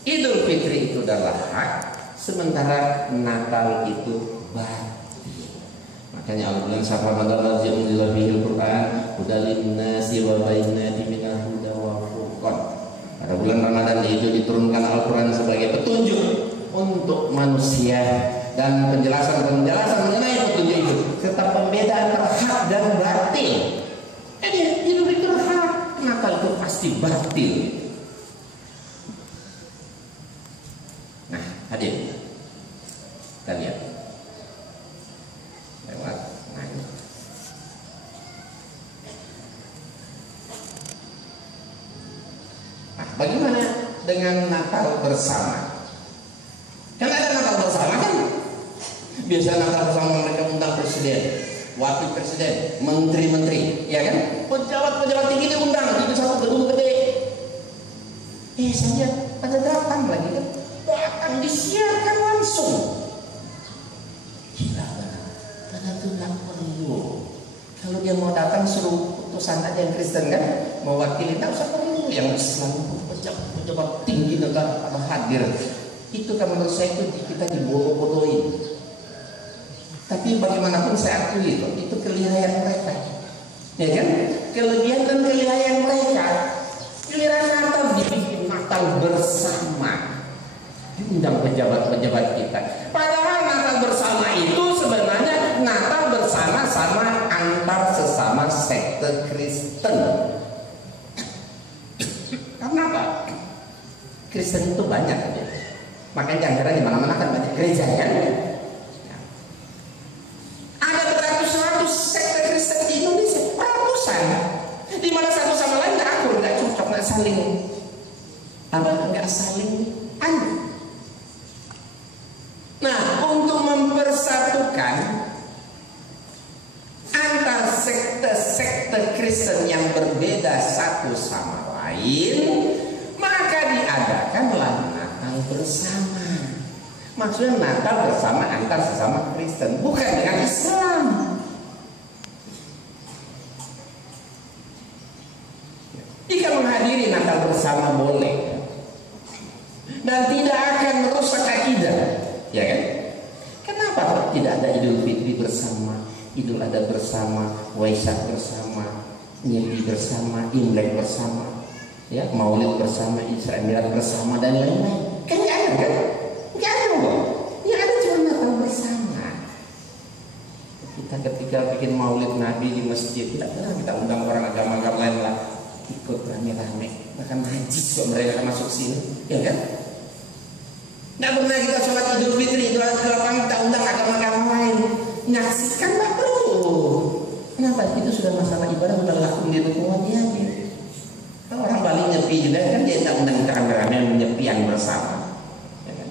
Idul Fitri itu adalah hak, sementara Natal itu batin. Makanya Allah bilang safar Ramadan unzila fihil Qur'an hudalin nasi wa bayyinatin minal huda wa furqan. Pada bulan Ramadan itu diturunkan Al-Qur'an sebagai petunjuk untuk manusia dan penjelasan mengenai petunjuk itu serta pembedaan antara hak dan batil. Jadi hidup itu hak, Natal itu pasti batil. Nah, hadir. Kita lihat. Lewat. Nah, ini. Nah, bagaimana dengan Natal bersama? Kan ada Natal bersama kan? Biasa Natal bersama mereka undang presiden, wakil presiden, menteri-menteri, ya kan? Pejabat-pejabat tinggi diundang di satu gedung gede. Saja pada datang lagi kan? Bahkan disiarkan langsung. Gila banget. Padahal itu nggak perlu. Kalau dia mau datang suruh utusan aja yang Kristen kan, mewakili, nggak usah perlu yang Islam. Pejabat tinggi negara pada hadir. Itu kan menurut saya itu kita dibodoh-bodohin. Tapi bagaimanapun saya akui itu kelihayan mereka, ya kan? Kelebihan dan kelihayan mereka. Giliran Natal dibikin Natal bersama, diundang pejabat-pejabat kita. Padahal Natal bersama itu sebenarnya Natal bersama-sama antar sesama sekte Kristen. Karena apa? Kristen itu banyak aja. Makanya akhirnya di mana-mana kan banyak gereja kan. Ada beratus-ratus sekte Kristen di Indonesia, ratusan. Di mana satu sama lain nggak akur, nggak cocok, nggak saling anu. Nah, untuk mempersatukan antar sekte-sekte Kristen yang berbeda satu sama lain, maka diadakanlah Natal bersama. Maksudnya Natal bersama antar sesama Kristen, bukan dengan Islam. Jika menghadiri Natal bersama boleh, dan tidak akan merusak akidah, ya kan? Kenapa tidak ada Idul Fitri bersama, Idul Adha bersama, Waisak bersama, Nyepi bersama, Imlek bersama, ya, Maulid bersama, Isra Mi'raj bersama dan lain-lain? Kan nggak ada kan? Nggak ada kok. Yang ada cuma Natal bersama. Kita ketika bikin Maulid Nabi di masjid, tidak pernah kita undang orang agama-agama lain lah ikut rame-rame, bahkan najis kok mereka akan masuk sini, ya kan? Nggak pernah kita sholat Idul Fitri, Idul Adha, kita undang agama-agama lain nyaksikan, nggak perlu. Kenapa? Itu sudah masalah ibadah, udah laku di lingkungan dia. Kalau orang Bali nyepi juga kan dia tidak undang kita rame-rame menyepian bersama, ya kan?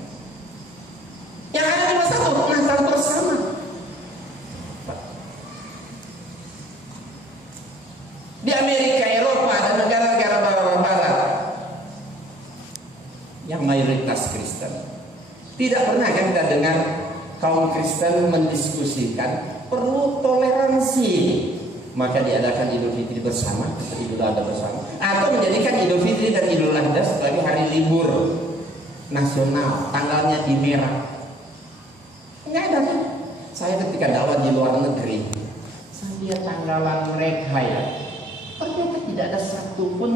Yang ada cuma satu, Natal bersama. Di Amerika, Eropa, dan negara-negara barat yang mayoritas Kristen, tidak pernah kan kita dengar kaum Kristen mendiskusikan perlu toleransi, maka diadakan Idul Fitri bersama, Idul Adha bersama, atau menjadikan Idul Fitri dan Idul Adha sebagai hari libur nasional, tanggalnya di merah. Nggak ada kan? Saya ketika dakwah di luar negeri, saya lihat tanggalan mereka ya, ternyata tidak ada satupun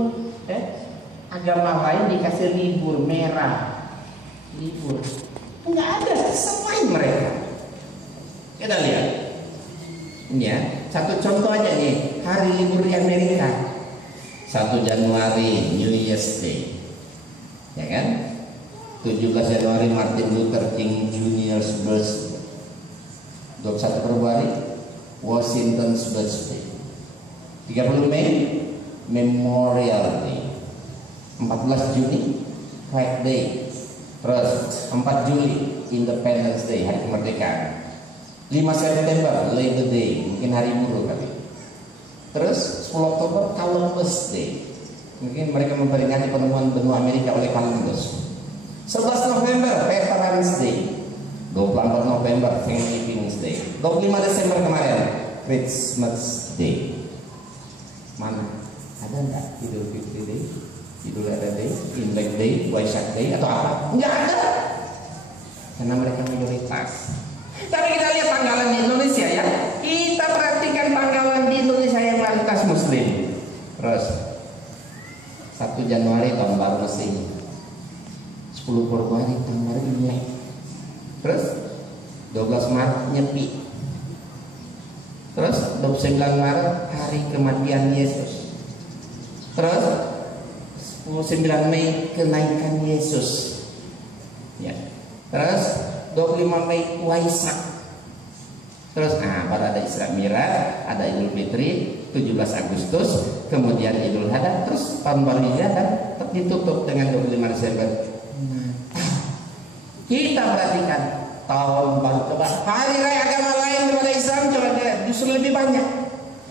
agama lain dikasih libur merah, libur. Nggak ada, samain mereka. Kita lihat. Ini ya, satu contoh aja nih, hari libur di Amerika. 1 Januari New Year's Day, ya kan? 17 Januari Martin Luther King Jr.'s birthday. 21 Februari Washington's birthday. 30 Mei Memorial Day. 14 Juni Pride Day. Terus 4 Juli Independence Day, hari kemerdekaan. 5 September Labor Day, mungkin hari buruh kali. Terus 10 Oktober Columbus Day, mungkin mereka memperingati penemuan benua Amerika oleh Columbus. 11 November Veterans Day, 24 November Thanksgiving Day, 25 Desember kemarin Christmas Day. Mana? Ada enggak Idul Fitri Day, Idul Adha Day, Imlek Day, Waisak Day atau apa? Enggak ada. Karena mereka mayoritas. Tapi kita lihat tanggalan di Indonesia ya. Kita perhatikan tanggalan di Indonesia yang mayoritas Muslim. Terus 1 Januari tahun baru Mesir, 10 Februari tahun baru Imlek. Terus 12 Maret Nyepi. Terus 29 Maret hari kematian Yesus. Terus 9 Mei kenaikan Yesus. Ya. Terus 25 Mei Waisak. Terus pada ada Isra Mi'raj, ada Idul Fitri 17 Agustus, kemudian Idul Adha, terus tahun baru Hijrah ditutup dengan 25 Desember. Kita perhatikan tahun baru, coba hari raya agama lain daripada Islam, coba lihat, justru lebih banyak.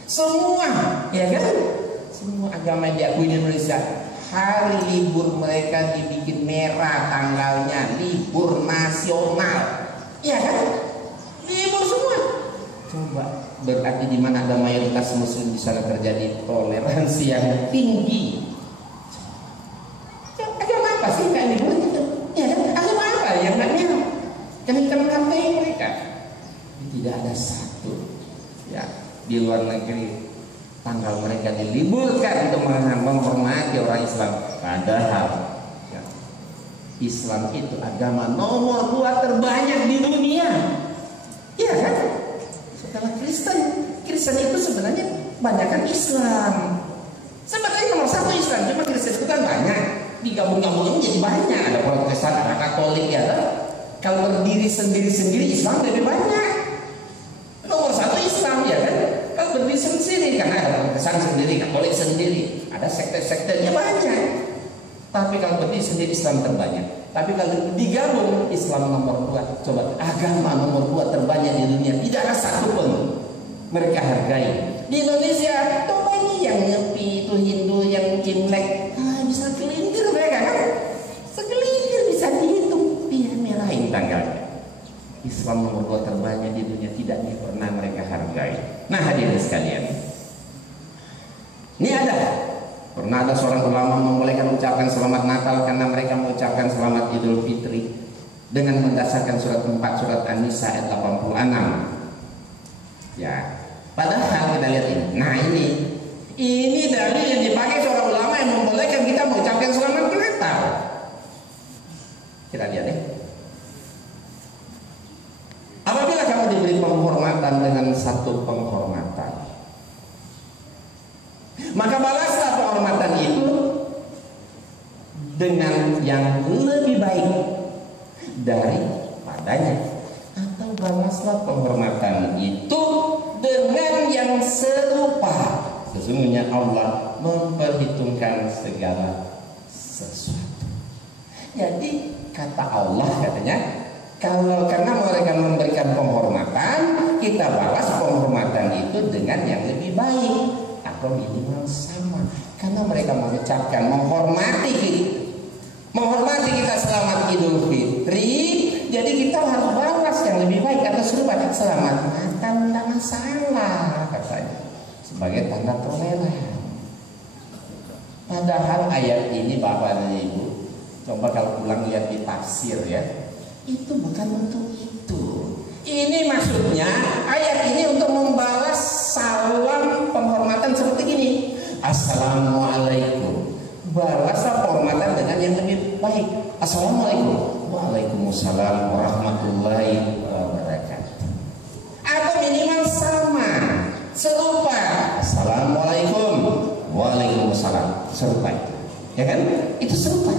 Semua, ya kan? Semua agama yang diakui di Indonesia, hari libur mereka dibikin merah tanggalnya, libur nasional, ya kan? Libur semua. Coba berarti di mana ada mayoritas Muslim di sana terjadi toleransi yang tinggi. Agama apa sih kayak libur itu? Ya kan? Agama apa yang nggak merah? Kan kita menghargai mereka. Tidak ada satu ya di luar negeri tanggal mereka diliburkan untuk menghormati orang Islam. Padahal ya, Islam itu agama nomor 2 terbanyak di dunia. Iya kan? Setelah Kristen. Kristen itu sebenarnya banyakkan Islam. Sebenarnya nomor 1 Islam, cuma Kristen itu kan banyak. Digabung-gabungin jadi banyak. Ada Protestan, ada Katolik ya kan? Kalau berdiri sendiri-sendiri Islam lebih banyak. Nomor 1 Islam ya kan? Kalau berdiri sendiri karena ada Protestan sendiri, Katolik sendiri, ada sekte-sektenya banyak. Tapi kalau berdiri sendiri Islam terbanyak. Tapi kalau digabung Islam nomor 2. Coba agama nomor 2 terbanyak di dunia. Tidak ada satu pun mereka hargai. Di Indonesia coba ini yang Nyepi itu Hindu, yang Imlek bisa kelintir mereka kan? Segelintir bisa dihitung. Dia merahin tanggalnya. Islam nomor 2 terbanyak di dunia, tidak pernah mereka hargai. Nah hadirin sekalian, ini pernah ada seorang ulama membolehkan ucapan selamat Natal karena mereka mengucapkan selamat Idul Fitri dengan mendasarkan surat 4 surat An-Nisa ayat 86. Ya, padahal kita lihat ini. Nah ini dalil yang dipakai seorang ulama yang membolehkan kita mengucapkan selamat Natal. Kita lihat ya. Apabila kamu diberi penghormatan dengan satu penghormatan, maka balaslah penghormatan itu dengan yang lebih baik daripadanya, atau balaslah penghormatan itu dengan yang serupa. Sesungguhnya Allah memperhitungkan segala sesuatu. Jadi kata Allah katanya, kalau karena mereka memberikan penghormatan, kita balas penghormatan itu dengan yang lebih baik atau minimal sama. Karena mereka mengucapkan menghormati kita selamat Idul Fitri, jadi kita harus balas yang lebih baik atau serupa. Selamat Natal tidak masalah katanya, sebagai tanda toleran. Padahal ayat ini Bapak dan Ibu, coba kalau pulang lihat di tafsir ya, itu bukan untuk itu. Ini maksudnya ayat ini untuk membalas salam penghormatan seperti ini. Assalamualaikum. Balaslah penghormatan dengan yang lebih baik. Assalamualaikum. Waalaikumsalam warahmatullahi wabarakatuh. Atau minimal sama, serupa. Assalamualaikum. Waalaikumsalam. Serupa itu. Ya kan? Itu serupa.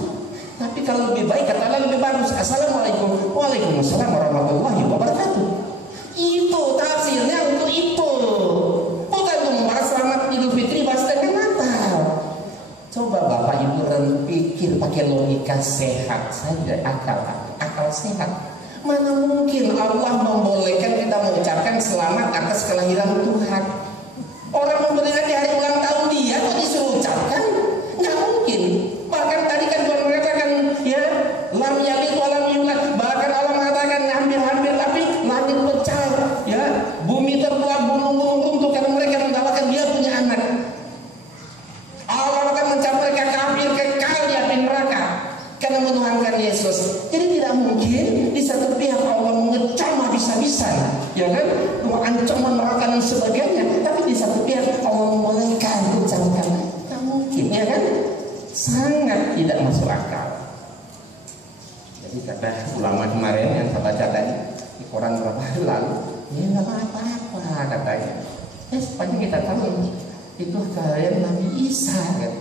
Tapi kalau lebih baik katakanlah lebih bagus. Assalamualaikum. Waalaikumsalam warahmatullahi wabarakatuh. Itu tafsirnya untuk itu. Bukan untuk membahas selamat Idul Fitri bahas dengan Natal. Coba Bapak Ibu pikir pakai logika sehat saja, akal sehat. Mana mungkin Allah membolehkan kita mengucapkan selamat atas kelahiran Tuhan? Orang memperingati hari ulang tahun dia kok disuruh ucapkan? Nggak mungkin. Bahkan tadi kan Tuhan mengatakan ya lam yalid wa lam yulad. Bahkan Allah mengatakan hampir-hampir tapi langit pecah, ya bumi terbelah, gunung-gunung runtuh karena mereka mendapatkan dia punya anak. Allah akan mencap mereka kafir kekal di api neraka karena menuhankan Yesus. Jadi tidak mungkin di satu pihak Allah mengecam habis-habisan, ya kan, ancaman neraka dan sebagainya, tapi di satu pihak Allah membolehkan ucapkan. Tidak mungkin, ya kan? Sangat tidak masuk akal. Jadi kata ulama kemarin yang saya baca tadi di koran beberapa hari lalu, ya nggak apa-apa katanya. Sepanjang kita tahu itu kalian Nabi Isa kan.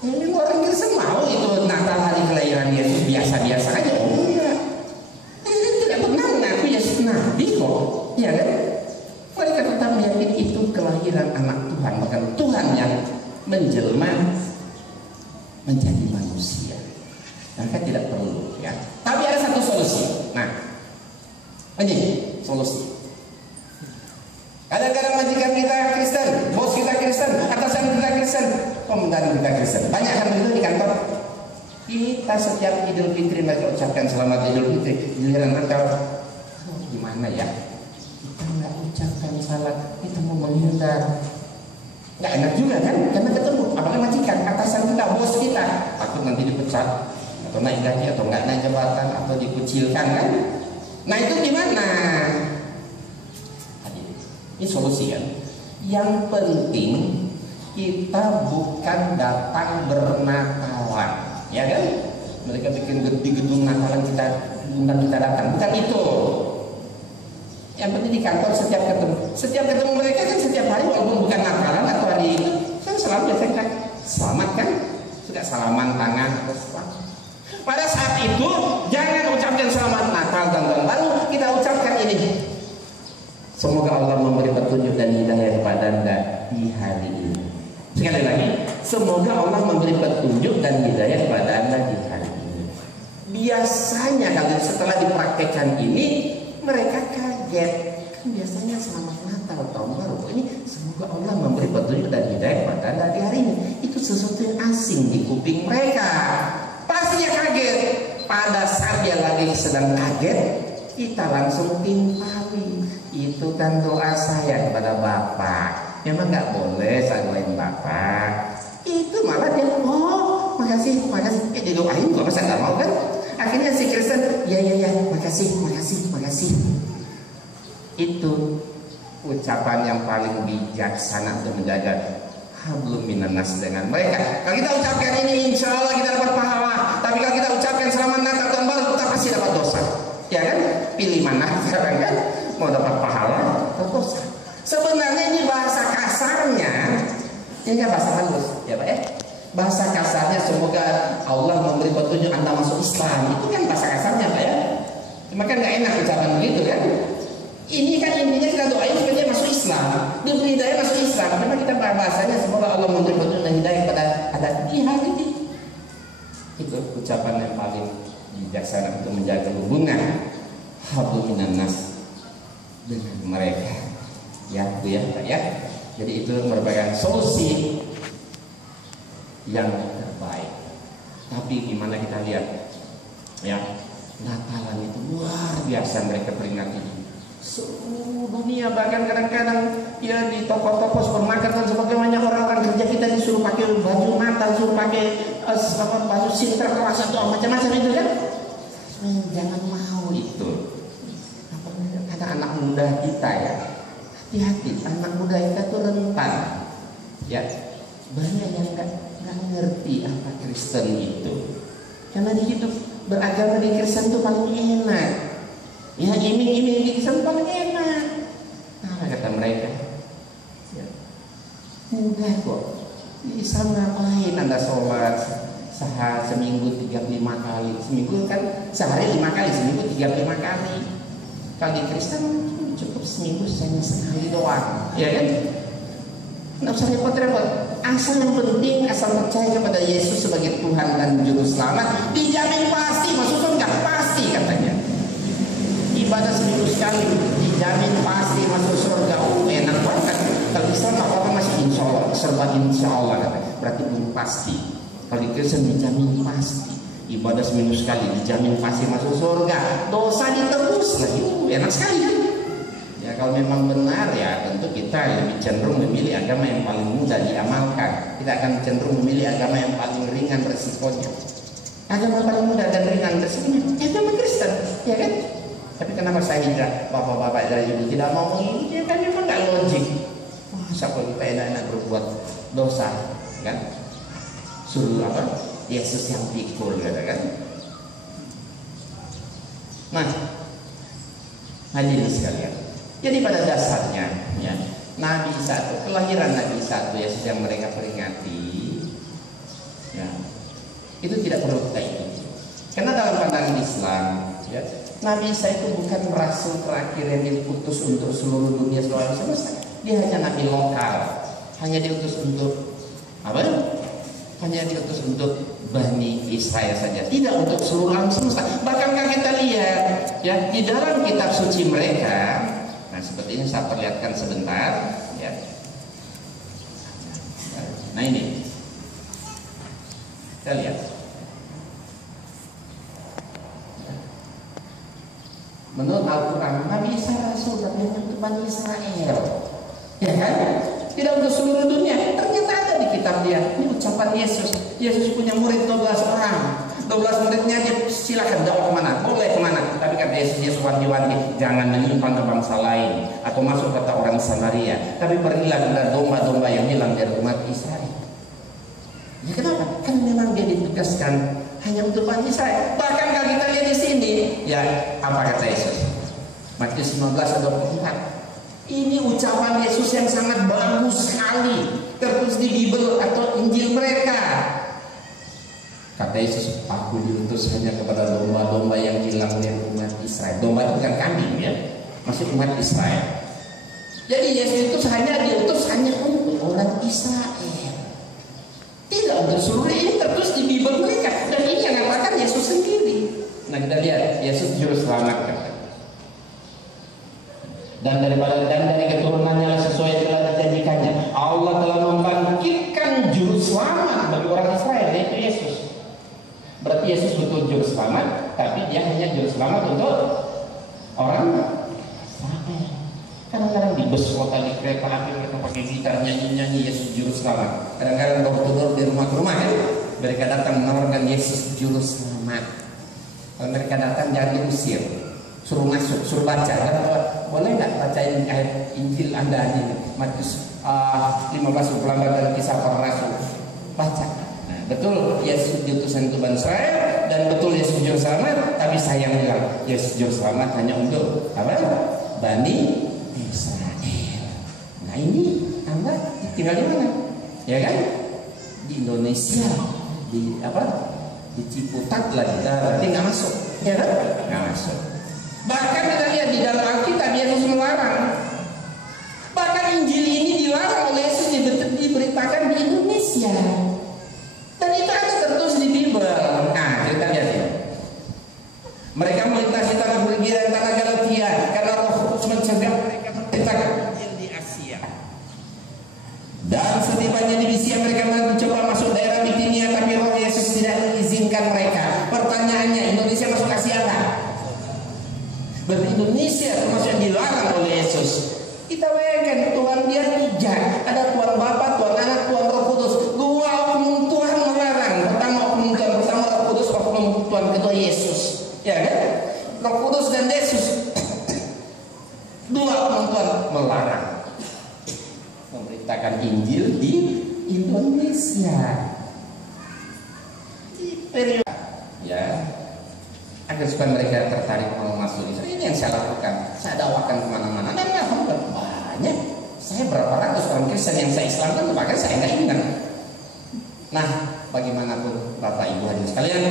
Ini orang Kristen mau itu Natal hari kelahiran Yesus biasa-biasa aja. Oh iya, ini tidak pernah mengaku Yesus Nabi kok, ya kan? Mereka tetap meyakini itu kelahiran anak Tuhan, bahkan Tuhan yang menjelma menjadi manusia. Maka tidak perlu, ya. Tapi ada satu solusi. Nah, ini solusi. Kadang-kadang majikan kita Kristen, bos kita Kristen, atasan kita Kristen, pemerintahan kita Kristen. Banyak kan begitu di kantor. Kita setiap Idul Fitri mereka ucapkan selamat Idul Fitri. Giliran Natal, gimana ya? Kita nggak ucapkan salam, kita mau menghindar. Nggak enak juga kan? Karena ketemu, apalagi majikan, atasan kita, bos kita, takut nanti dipecat, atau naik gaji, atau nggak naik jabatan, atau dikucilkan kan? Nah itu gimana? Ini solusi kan? Yang penting kita bukan datang bernatalan, ya kan? Mereka bikin di gedung Natalan kita undang kita datang, bukan itu. Yang penting di kantor setiap ketemu mereka kan setiap hari walaupun bukan Natalan atau hari itu, kan selalu biasa kita selamat kan? Sudah salaman tangan atau selamat. Pada saat itu jangan ucapkan selamat Natal dan tahun baru, kita ucapkan ini. Semoga Allah memberi petunjuk dan hidayah kepada Anda di hari ini. Sekali lagi, semoga Allah memberi petunjuk dan hidayah kepada Anda di hari ini. Biasanya kalau setelah dipraktekkan ini, mereka kaget. Kan biasanya selamat Natal tahun baru. Ini semoga Allah memberi petunjuk dan hidayah kepada Anda di hari ini. Itu sesuatu yang asing di kuping mereka. Pastinya kaget. Pada saat dia lagi sedang kaget, kita langsung timpali. Itu kan doa saya kepada Bapak. Memang nggak boleh saya doain Bapak. Itu malah dia, oh makasih. Didoain kok masa nggak mau kan? Akhirnya si Kristen, ya, makasih. Itu ucapan yang paling bijaksana untuk menjaga hablum minan nas dengan mereka. Kalau kita ucapkan ini, insya Allah kita dapat pahala. Tapi kalau kita ucapkan selamat Natal tahun baru, kita pasti dapat dosa. Ya kan? Pilih mana sekarang kan? Mau dapat pahala atau dosa? Sebenarnya ini bahasa kasarnya, ini kan bahasa halus, ya Pak ya? Bahasa kasarnya semoga Allah memberi petunjuk Anda masuk Islam. Itu kan bahasa kasarnya Pak ya? Cuma kan nggak enak ucapan begitu kan? Ini kan intinya kita doain supaya dia masuk Islam, diberi hidayah masuk Islam. Memang kita bahasanya semoga Allah memberi petunjuk dan hidayah kepada Anda di hari ini. Itu ucapan yang paling bijaksana untuk menjaga hubungan hablum minan nas dengan mereka, ya Bu ya, Pak ya. Jadi itu merupakan solusi yang terbaik. Tapi gimana kita lihat, ya Natalan itu luar biasa mereka peringati seluruh dunia. Bahkan kadang-kadang ya di toko-toko supermarket dan sebagainya orang-orang kerja kita disuruh pakai baju Natal, suruh pakai baju Sinterklas atau macam-macam itu kan. Jangan mau itu. Anak muda kita ya, hati-hati, anak muda kita tuh rentan ya, banyak yang nggak ngerti apa Kristen itu, karena di hidup beragama di Kristen tuh paling enak ya, iming-iming di Kristen paling enak. Nah kata mereka ya, mudah kok, bisa ngapain Anda sholat seminggu 35 kali, seminggu kan sehari 5 kali, seminggu 35 kali. Kalau di Kristen cukup seminggu hanya sekali doang, ya kan? Nggak usah repot-repot. Asal yang penting, asal percaya kepada Yesus sebagai Tuhan dan Juru Selamat, dijamin pasti masuk surga, pasti katanya. ibadah seminggu sekali dijamin pasti masuk surga. Enak banget. Kalau Islam apa masih insya Allah, serba insya Allah katanya. Berarti belum pasti. Kalau Kristen dijamin pasti. Ibadah seminggu sekali dijamin pasti masuk surga. Dosa ditebus lagi. Enak sekali. Ya kalau memang benar ya tentu kita lebih cenderung memilih agama yang paling mudah diamalkan. Kita akan cenderung memilih agama yang paling ringan resikonya. Agama paling mudah dan ringan resikonya agama Kristen, ya kan? Tapi kenapa saya tidak bapak-bapak dari ibu tidak mau ini? Ya kan memang nggak logik. Masa kalau kita enak-enak berbuat dosa, kan? Suruh apa? Yesus yang pikul, katakan. Nah, hadirin sekalian. Jadi pada dasarnya, ya, Nabi satu, kelahiran Nabi satu, Yesus yang mereka peringati, ya, itu tidak perlu kita ikuti. Karena dalam pandangan Islam, ya, Nabi Isa itu bukan rasul terakhir yang diutus untuk seluruh dunia, seluruh alam semesta. Dia hanya nabi lokal, hanya diutus untuk apa? Hanya diutus untuk Bani Israel saja, tidak untuk seluruh alam semesta. Bahkan kalau kita lihat, ya, di dalam kitab suci mereka, nah seperti ini saya perlihatkan sebentar, ya. Nah ini, kita lihat. Menurut Al-Quran, Nabi Isa Rasul tapi hanya untuk Bani Israel, ya kan? Tidak untuk seluruh dunia. Ternyata ada di kitab dia. Ini ucapan Yesus. Yesus punya murid 12 orang. 12 muridnya dia silakan dakwah kemana, boleh kemana. Tapi kata Yesus, dia wanti-wanti, jangan menyimpang ke bangsa lain atau masuk kata orang Samaria. Tapi pergilah kepada domba-domba yang hilang dari umat Israel. Ya kenapa? Kan memang dia ditugaskan hanya untuk Bani Israel. Bahkan kalau kita lihat di sini, ya apa kata Yesus? Matius 15:24. Ini ucapan Yesus yang sangat bagus sekali, tertulis di Bible atau Injil mereka. Kata Yesus, aku diutus hanya kepada domba-domba yang hilang dari umat Israel. Domba itu bukan kambing, ya, masih umat Israel. Jadi Yesus itu diutus hanya untuk orang Israel, tidak untuk seluruh. Ini tertulis di Bible mereka, dan ini yang mengatakan Yesus sendiri. Nah kita lihat, Yesus juru selamat, kata. Dan dari keturunannya sesuai telah dijanjikannya, Allah telah membangkitkan juru selamat bagi orang Israel, yaitu Yesus. Berarti Yesus betul juru selamat, tapi dia hanya juru selamat untuk orang Israel. Kadang-kadang di bus kota, di kereta api mereka pakai gitar nyanyi-nyanyi Yesus juru selamat. Kadang-kadang door di rumah ke rumah, kan? Mereka datang menawarkan Yesus juru selamat. Kalau mereka datang jangan diusir, suruh masuk, suruh baca. Boleh nggak bacain ayat Injil Anda ini, Matius 15:28 dan Kisah Para Rasul? Baca. Nah, betul Yesus diutusan untuk Bani Israel, dan betul Yesus juru selamat. Tapi sayang bilang Yesus juru selamat hanya untuk apa? Bani Israel. Nah ini Anda tinggal di mana? Ya kan? Di Indonesia, di apa? Di Ciputat lagi. Berarti nggak masuk, ya kan? Nggak masuk. Bahkan kita lihat di dalam Alkitab Yesus melarang. Bahkan Injil ini dilarang oleh Yesus diberitakan di Indonesia. Dan itu ada tertulis di Bible. Nah, kita lihat ya. Mereka melintasi tanah Frigia dan tanah Galatia karena Roh Kudus mencegah mereka memberitakan Injil di Asia. Dan setibanya di Misia mereka mencoba masuk daerah Bitinia, tapi Roh Yesus tidak mengizinkan mereka. Pertanyaannya, Indonesia masuk Asia enggak? Berarti Indonesia termasuk yang dilarang oleh Yesus. Kita bayangkan Tuhan dia 3, ada Tuhan Bapa, Tuhan Anak, Tuhan Roh Kudus. 2 oknum Tuhan melarang. Pertama oknum Tuhan bersama Roh Kudus, oknum Tuhan kedua Yesus. Ya kan? Roh Kudus dan Yesus. 2 oknum Tuhan melarang memberitakan Injil di Indonesia. Di periode ya, agar supaya mereka tertarik mau masuk Islam. Ini yang saya lakukan. Saya dakwakan kemana-mana. Dan alhamdulillah banyak. Saya berapa ratus orang Kristen yang saya Islamkan, bahkan saya nggak ingat. Nah, bagaimanapun Bapak Ibu hadirin sekalian,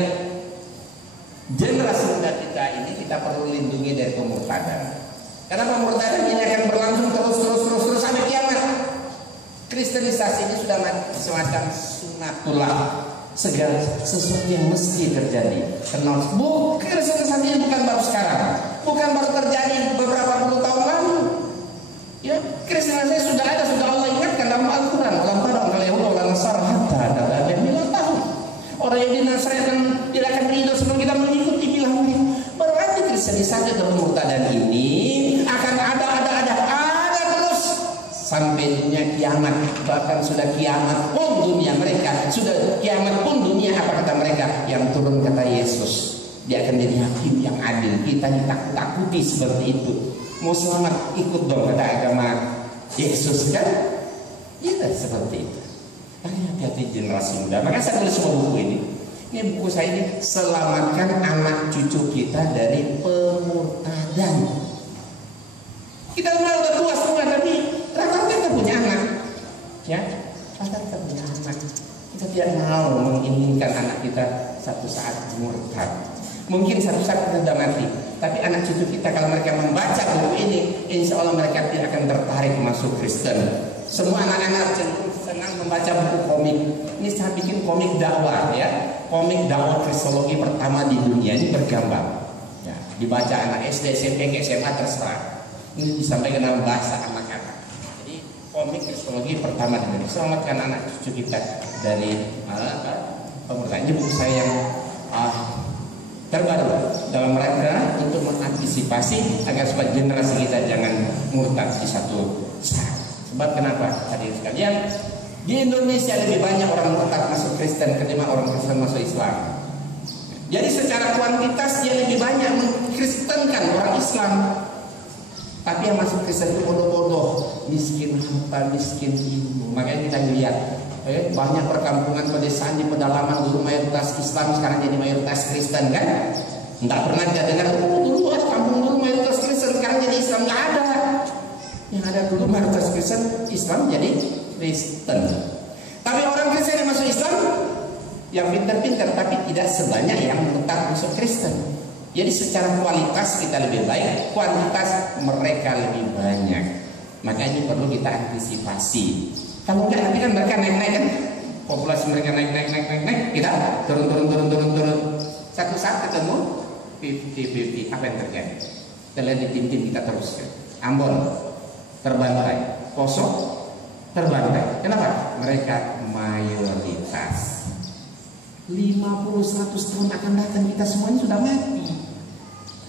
generasi muda kita ini kita perlu lindungi dari pemurtadan. Karena pemurtadan ini akan berlangsung terus sampai kiamat. Kristenisasi ini sudah semacam sunatullah. Segala sesuatu yang mesti terjadi. Karena kristenisasi ini bukan baru sekarang. bukan baru terjadi beberapa puluh tahun lalu. Ya, kristenisasi sudah ada, sudah Allah ingatkan dalam Al-Quran. Walam tara al yahuda wala nasara hatta ada bilang tahu. Orang yang dinasrani tidak akan ridho sebelum kita mengikuti bilang mereka. Berarti kristenisasi dan murtadan ini akan ada terus sampai dunia kiamat. Bahkan sudah kiamat pun dunia mereka, sudah kiamat pun dunia, apa kata mereka? Yang turun kata Yesus, dia akan jadi hakim yang adil. Kita ditakut-takuti seperti itu. Mau selamat ikut dong kata agama Yesus kan? Iya seperti itu. Makanya hati-hati generasi muda. Maka saya tulis sebuah buku ini. Ini buku saya ini, selamatkan anak cucu kita dari pemurtadan. Kita udah tua semua, tapi rata-rata kita punya anak. Ya, rata-rata punya anak. Kita tidak mau menginginkan anak kita satu saat murtad. Mungkin satu saat kita sudah mati, tapi anak cucu kita kalau mereka membaca buku ini, insya Allah mereka tidak akan tertarik masuk Kristen. Semua anak-anak senang membaca buku komik. Ini saya bikin komik dakwah, ya, komik dakwah kristologi pertama di dunia, ini bergambar. Ya, dibaca anak SD, SMP, SMA terserah. Ini disampaikan dalam bahasa anak-anak. Jadi komik kristologi pertama di dunia. Selamatkan anak cucu kita dari pemurtadan. Ini buku saya yang terbaru dalam rangka untuk mengantisipasi agar supaya generasi kita jangan murtad di satu saat. Sebab kenapa? Hadirin sekalian, di Indonesia lebih banyak orang murtad masuk Kristen ketimbang orang Kristen masuk Islam. Jadi secara kuantitas dia lebih banyak mengkristenkan orang Islam. Tapi yang masuk Kristen itu bodoh-bodoh, miskin harta, miskin ilmu. Makanya kita lihat banyak perkampungan pedesaan di pedalaman dulu mayoritas Islam, sekarang jadi mayoritas Kristen kan? Tidak pernah kita dengar dulu kampung dulu mayoritas Kristen, sekarang jadi Islam. Nggak ada. Yang ada dulu mayoritas Kristen, Islam jadi Kristen. Tapi orang Kristen yang masuk Islam yang pintar-pintar, tapi tidak sebanyak yang tetap masuk Kristen. Jadi secara kualitas kita lebih baik, kuantitas mereka lebih banyak. Makanya ini perlu kita antisipasi. Kalau enggak nanti kan mereka naik-naik kan, populasi mereka naik, kita turun. Satu saat ketemu 50-50, apa yang terjadi? Kita lihat di tim-tim kita terus kan. Ambon terbantai, Poso terbantai. Kenapa? Mereka mayoritas. 50-100 tahun akan datang kita semuanya sudah mati.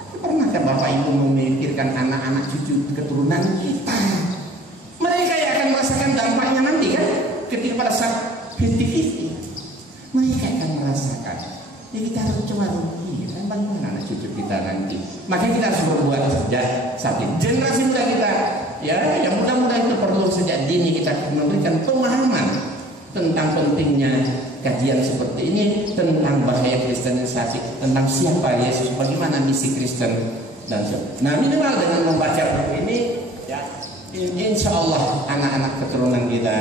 Tapi pernahkah Bapak Ibu memikirkan anak-anak cucu keturunan kita? Mereka yang akan merasakan dampaknya nanti kan, ketika pada saat 50-50 mereka akan merasakan. Ya kita harus coba kan bagaimana anak cucu kita nanti. Makanya kita harus berbuat sejak saat ini. Generasi muda kita, ya, yang muda-muda itu perlu sejak dini kita memberikan pemahaman tentang pentingnya kajian seperti ini, tentang bahaya kristenisasi, tentang siapa Yesus, bagaimana misi Kristen dan sebagainya. Nah, minimal dengan membaca buku ini, ya, insya Allah anak-anak keturunan kita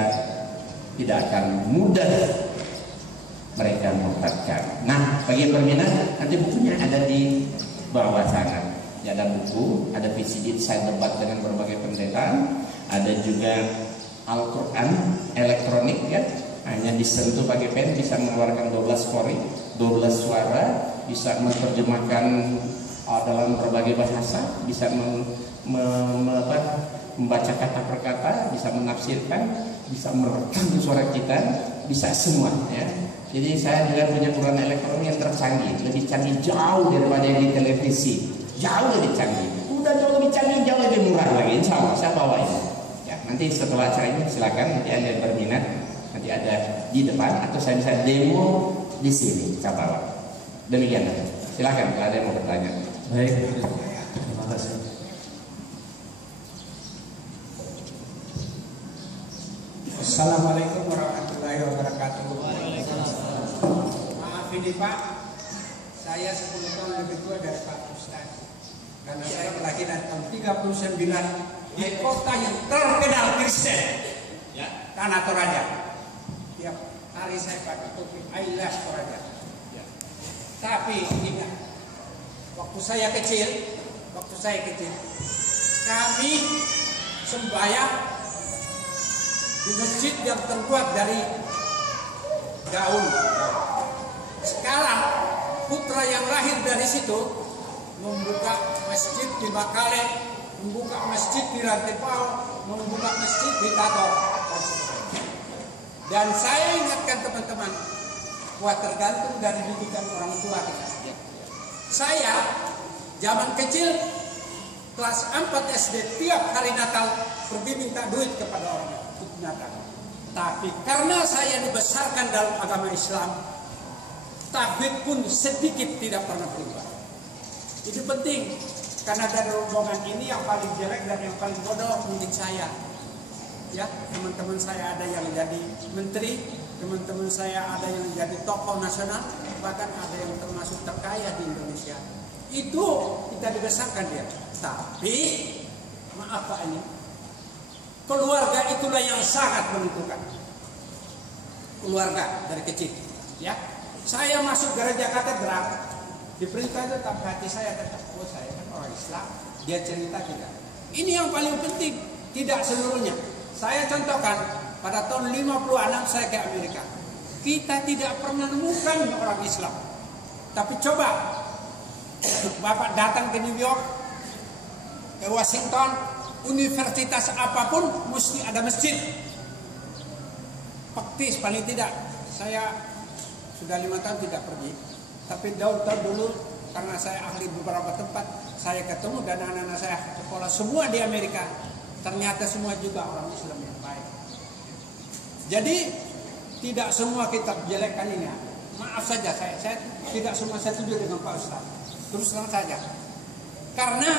tidak akan mudah mereka murtadkan. Nah, bagi yang berminat, nanti bukunya ada di bawah sana. Ya, ada buku, ada VCD saya debat dengan berbagai pendeta, ada juga Al-Quran elektronik ya. Hanya disentuh pakai pen bisa mengeluarkan 12 kori, 12 suara, bisa menerjemahkan dalam berbagai bahasa, bisa membaca kata per kata, bisa menafsirkan, bisa merekam suara kita, bisa semua ya. Jadi saya juga punya Quran elektronik yang tercanggih, lebih canggih jauh daripada yang di televisi, jauh lebih canggih. Udah jauh lebih canggih, jauh lebih murah lagi. Insya Allah saya bawa ini. Ya, nanti setelah acara ini silakan nanti Anda yang berminat. Nanti ada di depan atau saya bisa demo di sini saya bawa. Demikian. Silakan kalau ada yang mau bertanya. Baik, terima kasih. Assalamualaikum warahmatullahi wabarakatuh. Maaf ini Pak, saya 10 tahun lebih tua dari Pak Ustaz. Karena saya kelahiran tahun 39 di kota yang terkenal Kristen, ya, Tanah Toraja. Tiap hari saya pakai topi eyelash Toraja. Ya. Tapi ingat, waktu saya kecil, kami sembahyang di masjid yang terbuat dari daun. Sekarang putra yang lahir dari situ membuka masjid di Makale, membuka masjid di Rantepao, membuka masjid di Tator. Dan saya ingatkan teman-teman, wah tergantung dari didikan orang tua kita. Saya zaman kecil kelas 4 SD tiap hari Natal pergi minta duit kepada orang Natal. Tapi karena saya dibesarkan dalam agama Islam, tahbid pun sedikit tidak pernah berubah. Itu penting, karena dari rombongan ini yang paling jelek dan yang paling bodoh mungkin saya. Ya, teman-teman saya ada yang jadi menteri, teman-teman saya ada yang jadi tokoh nasional, bahkan ada yang termasuk terkaya di Indonesia. Itu kita dibesarkan dia. Tapi maaf Pak, ini keluarga itulah yang sangat menentukan. Keluarga dari kecil, ya. Saya masuk gereja katedral, diperintah tetap hati saya tetap, oh saya kan orang Islam. Dia cerita tidak. Ini yang paling penting, tidak seluruhnya. Saya contohkan, pada tahun 56 saya ke Amerika. Kita tidak pernah menemukan orang Islam. Tapi coba, Bapak datang ke New York, ke Washington, universitas apapun mesti ada masjid. Praktis paling tidak. Saya sudah 5 tahun tidak pergi. Tapi tahun dulu, karena saya ahli beberapa tempat, saya ketemu dan anak-anak saya sekolah semua di Amerika. Ternyata semua juga orang Islam yang baik. Jadi tidak semua kitab jelekkan ini. Maaf saja, saya tidak semua setuju dengan Pak Ustaz. Terus terang saja. Karena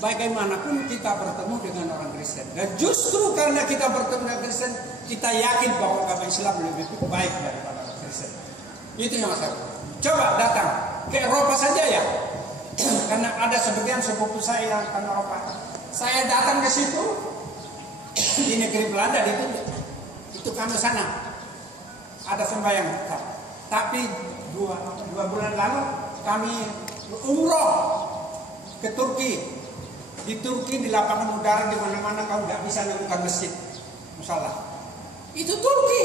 bagaimanapun kita bertemu dengan orang Kristen. Dan justru karena kita bertemu dengan Kristen, kita yakin bahwa agama Islam lebih baik daripada orang Kristen. Itu yang saya. Coba datang ke Eropa saja ya. Karena ada sebagian sepupu saya yang ke Eropa. Saya datang ke situ di negeri Belanda itu kami sana ada sembahyang. Tapi dua bulan lalu kami umroh ke Turki. Di Turki di lapangan udara di mana-mana kau nggak bisa menemukan masjid, musala. Itu Turki.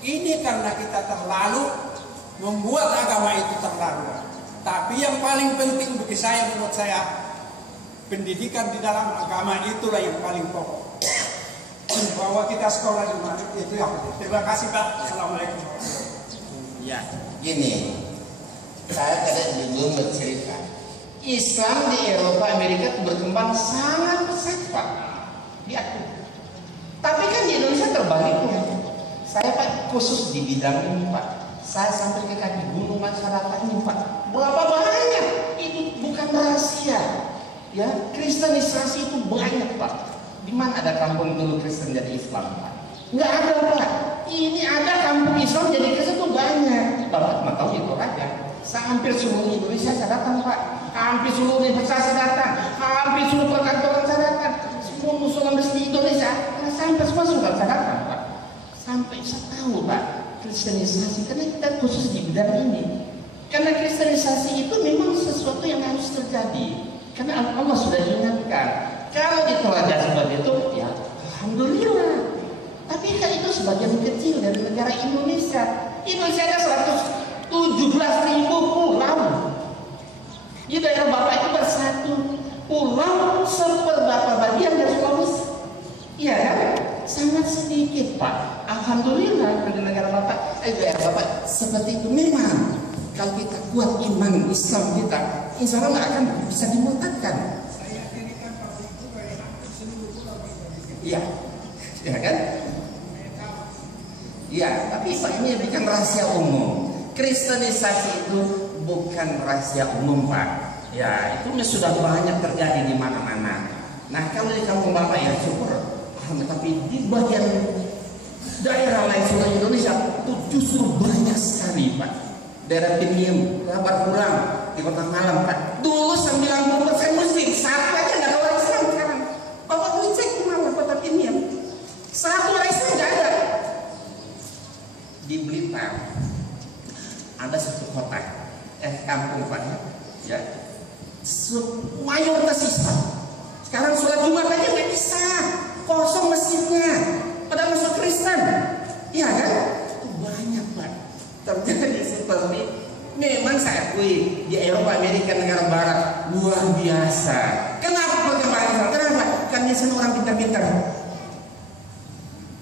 Ini karena kita terlalu membuat agama itu terlalu. Tapi yang paling penting bagi saya, menurut saya, pendidikan di dalam agama itulah yang paling pokok. Bahwa kita sekolah di mana itu yang penting. Terima kasih Pak. Assalamualaikum. Ya, gini, saya kadang dulu bercerita, Islam di Eropa, Amerika itu berkembang sangat pesat Pak. Diakui. Tapi kan di Indonesia terbaliknya. Saya Pak khusus di bidang ini Pak. Saya sampai ke kaki gunung masyarakatnya Pak. Berapa banyak? Itu bukan rahasia. Ya, Kristenisasi itu banyak Pak. Di mana ada kampung dulu Kristen jadi Islam Pak? Nggak ada Pak. Ini ada kampung Islam jadi Kristen itu banyak. Bapak cuma tahu itu aja. Hampir seluruh Indonesia saya datang Pak. Hampir seluruh universitas saya datang. Hampir seluruh perkantoran saya datang. Semua musola di Indonesia. Sampai semua sudah saya datang Pak. Sampai saya tahu Pak, Kristenisasi karena kita khusus di bidang ini. Karena Kristenisasi itu memang sesuatu yang harus terjadi. Karena Allah sudah ingatkan, kalau ditolak sebagai itu, ya alhamdulillah. Tapi kan itu sebagian kecil dari negara Indonesia. Indonesia ada 117.000 pulau. Di daerah Bapak itu bersatu pulau seperberapa bagian dari Sulawesi. Iya kan? Sangat sedikit Pak. Alhamdulillah di negara Bapak, daerah Bapak seperti itu memang. Kalau kita kuat iman Islam kita, insya Allah nggak akan bisa dimurtadkan. Saya dirikan pabrik itu dari seluruh pulau di Indonesia. Iya, ya kan? Iya, tapi Pak ini bukan rahasia umum. Kristenisasi itu bukan rahasia umum Pak. Ya, itu sudah banyak terjadi di mana-mana. Nah, kalau di kampung Bapak ya syukur. Tapi di bagian daerah lain seluruh Indonesia itu justru banyak sekali Pak. Daerah Pinium, Labar Kurang, di Kota Malang Pak. Dulu 90% muslim, satu aja nggak ada orang Islam sekarang. Bapak boleh cek di Malang, Kota Pinium. Satu orang Islam nggak ada. Di Blitar ada satu kota, kampung Pak ya, mayoritas Islam. Sekarang sholat Jumat aja nggak bisa, kosong masjidnya, pada masuk Kristen, iya kan? Itu banyak Pak. Terjadi seperti Memang saya akui di Eropa, Amerika, negara Barat luar biasa. Kenapa perkembangan Islam? Kenapa? Karena sana orang pintar-pintar.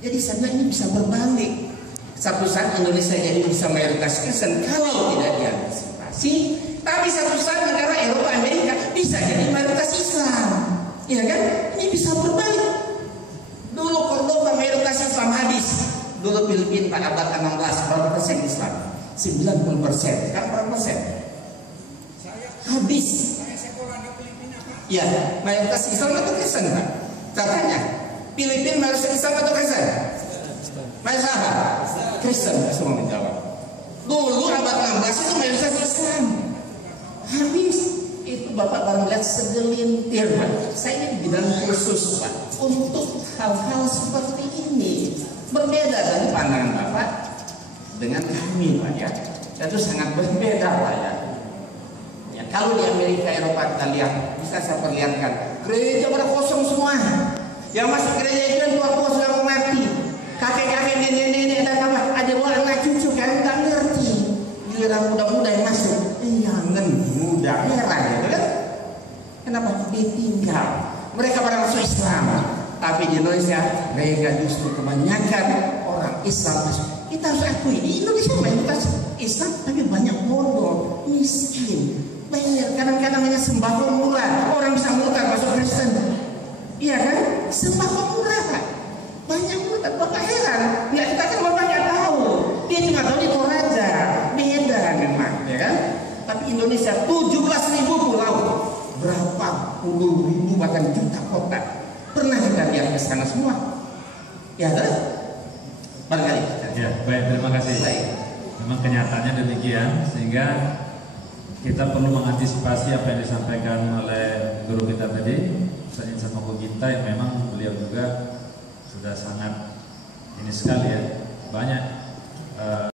Jadi sana ini bisa berbalik. Satu saat Indonesia jadi bisa mayoritas Kristen kalau tidak diantisipasi. Tapi satu saat negara Eropa, Amerika bisa jadi mayoritas Islam. Iya kan? Ini bisa berbalik. Dulu Cordoba mayoritas Islam habis. Dulu Filipina pada abad 16 berapa persen Islam? 90%. Sekarang berapa persen? Habis. Saya sekolah di Filipina, Pak. Ya, mayoritas Islam atau Kristen, Pak? Caranya, Filipina mayoritas Islam atau Kristen? Mayoritas apa? Kristen, semua menjawab. Dulu abad 16 itu mayoritas Islam. Habis. Itu Bapak baru lihat segelintir, Pak. Saya ini di bidang khusus, Pak, untuk hal-hal seperti ini. Berbeda dari pandangan Bapak dengan kami, Pak, ya. Itu sangat berbeda, Pak, ya. Ya, kalau di Amerika, Eropa kita lihat, bisa saya perlihatkan gereja pada kosong semua. Yang masuk gereja itu yang tua-tua sudah mau mati, kakek-kakek, nenek-nenek dan apa, ada anak cucu kan nggak ngerti. Giliran muda-muda yang masuk, jangan muda merah, gitu kan? Kenapa ditinggal? Mereka pada masuk Islam, tapi di Indonesia mereka justru kebanyakan orang Islam masuk. Kita harus akui di Indonesia mayoritas Islam, tapi banyak bodoh, miskin. Banyak kadang-kadang hanya sembako murah, orang bisa murah masuk Kristen. Iya kan? Sembako murah, Pak. Banyak murah. Bapak heran? Ya kita kan Bapak nggak tahu. Dia cuma tahu di Toraja. Beda memang, ya kan? Tapi Indonesia 17.000 pulau, berapa puluh ribu bahkan juta kota. Pernah kita lihat ke sana semua? Ya kan? Barangkali. Ya, baik, terima kasih. Baik. Memang kenyataannya demikian, sehingga kita perlu mengantisipasi apa yang disampaikan oleh guru kita tadi, Ustaz Insan Mokoginta, yang memang beliau juga sudah sangat ini sekali ya, banyak